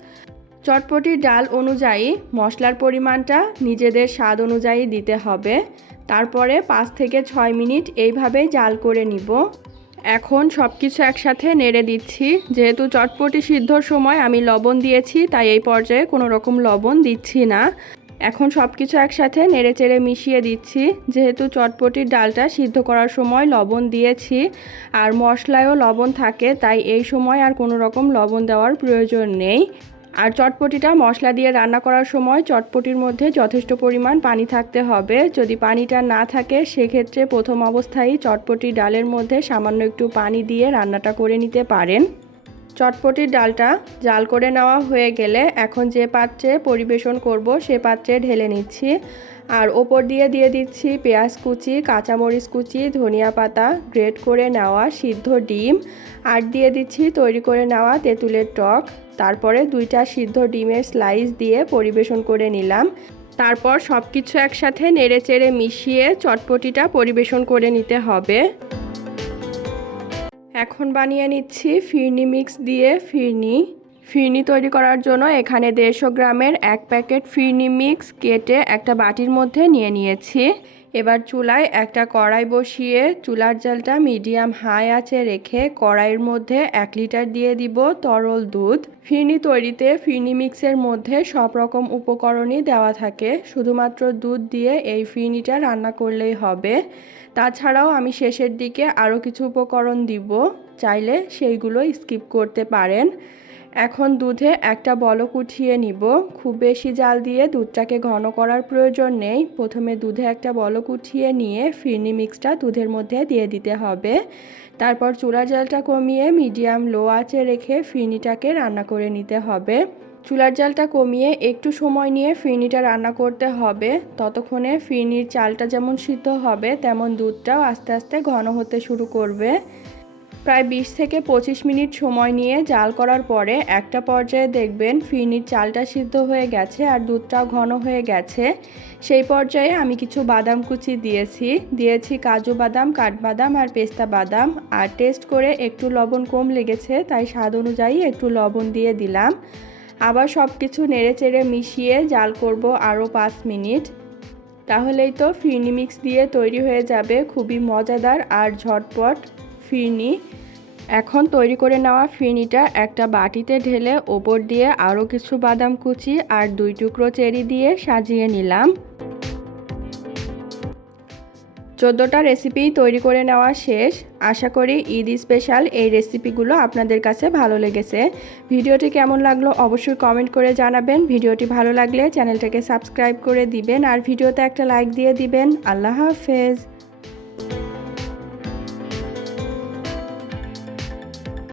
চটপটির ডাল অনুযায়ী মশলার পরিমাণটা নিজেদের স্বাদ অনুযায়ী দিতে হবে। তারপরে 5 থেকে 6 মিনিট এইভাবেই জাল করে নিব। এখন সব কিছু একসাথে নেড়ে দিচ্ছি। যেহেতু চটপটি সিদ্ধর সময় আমি লবণ দিয়েছি, তাই এই পর্যায়ে কোনো রকম লবণ দিচ্ছি না। এখন সব কিছু একসাথে নেড়ে চেড়ে মিশিয়ে দিচ্ছি। যেহেতু চটপটির ডালটা সিদ্ধ করার সময় লবণ দিয়েছি আর মশলায়ও লবণ থাকে, তাই এই সময় আর কোনো রকম লবণ দেওয়ার প্রয়োজন নেই। আর চটপটিটা মশলা দিয়ে রান্না করার সময় চটপটির মধ্যে যথেষ্ট পরিমাণ পানি থাকতে হবে। যদি পানিটা না থাকে সেক্ষেত্রে প্রথম অবস্থায় চটপটি ডালের মধ্যে সামান্য একটু পানি দিয়ে রান্নাটা করে নিতে পারেন। চটপটির ডালটা জাল করে নেওয়া হয়ে গেলে এখন যে পাত্রে পরিবেশন করব সে পাত্রে ঢেলে নিচ্ছি। আর ওপর দিয়ে দিচ্ছি পেঁয়াজ কুচি, কাঁচামরিচ কুচি, ধনিয়া পাতা, গ্রেট করে নেওয়া সিদ্ধ ডিম আর দিয়ে দিচ্ছি তৈরি করে নেওয়া তেঁতুলের টক। তারপরে 2টা সিদ্ধ ডিমের স্লাইস দিয়ে পরিবেশন করে নিলাম। তারপর সব কিছু একসাথে নেড়ে চেড়ে মিশিয়ে চটপটিটা পরিবেশন করে নিতে হবে। এখন বানিয়ে নিচ্ছি ফিরনি মিক্স দিয়ে ফিরনি তৈরি করার জন্য এখানে 150 গ্রামের 1 প্যাকেট ফিরনি মিক্স কেটে একটা বাটির মধ্যে নিয়ে নিয়েছি। এবার চুলায় একটা কড়াই বসিয়ে চুলার জালটা মিডিয়াম হাই আঁচে রেখে কড়াইয়ের মধ্যে 1 লিটার দিয়ে দিব তরল দুধ। ফিরনি তৈরিতে ফিরনি মিক্সের মধ্যে সব রকম উপকরণই দেওয়া থাকে, শুধুমাত্র দুধ দিয়ে এই ফিরনিটা রান্না করলেই হবে। তাছাড়াও আমি শেষের দিকে আরও কিছু উপকরণ দিব, চাইলে সেইগুলো স্কিপ করতে পারেন। এখন দুধে একটা বলক উঠিয়ে নিব। খুব বেশি জাল দিয়ে দুধটাকে ঘন করার প্রয়োজন নেই। প্রথমে দুধে একটা বলক উঠিয়ে নিয়ে ফিরনি মিক্সটা দুধের মধ্যে দিয়ে দিতে হবে। তারপর চুলার জালটা কমিয়ে মিডিয়াম লো আঁচে রেখে ফিরনিটাকে রান্না করে নিতে হবে। চুলার জালটা কমিয়ে একটু সময় নিয়ে ফিরনিটা রান্না করতে হবে। ততক্ষণে ফিরনির চালটা যেমন সিদ্ধ হবে তেমন দুধটাও আস্তে আস্তে ঘন হতে শুরু করবে। প্রায় 20 থেকে 25 মিনিট সময় নিয়ে জাল করার পরে একটা পর্যায়ে দেখবেন ফিরনির চালটা সিদ্ধ হয়ে গেছে আর দুধটাও ঘন হয়ে গেছে। সেই পর্যায়ে আমি কিছু বাদাম কুচি দিয়েছি কাজু বাদাম, কাঠবাদাম আর পেস্তা বাদাম। আর টেস্ট করে একটু লবণ কম লেগেছে, তাই স্বাদ অনুযায়ী একটু লবণ দিয়ে দিলাম। আবার সব কিছু নেড়ে চেড়ে মিশিয়ে জাল করব আরও 5 মিনিট। তাহলেই তো ফিরনি মিক্স দিয়ে তৈরি হয়ে যাবে খুবই মজাদার আর ঝটপট ফিরনি। এখন তৈরি করে নেওয়া ফিরনিটা একটা বাটিতে ঢেলে ওপর দিয়ে আরও কিছু বাদাম কুচি আর 2 টুকরো চেরি দিয়ে সাজিয়ে নিলাম। 14টা রেসিপি তৈরি করে নেওয়া শেষ। আশা করি ঈদ স্পেশাল এই রেসিপিগুলো আপনাদের কাছে ভালো লেগেছে। ভিডিওটি কেমন লাগলো অবশ্যই কমেন্ট করে জানাবেন। ভিডিওটি ভালো লাগলে চ্যানেলটাকে সাবস্ক্রাইব করে দিবেন আর ভিডিওতে একটা লাইক দিয়ে দিবেন। আল্লাহ হাফেজ।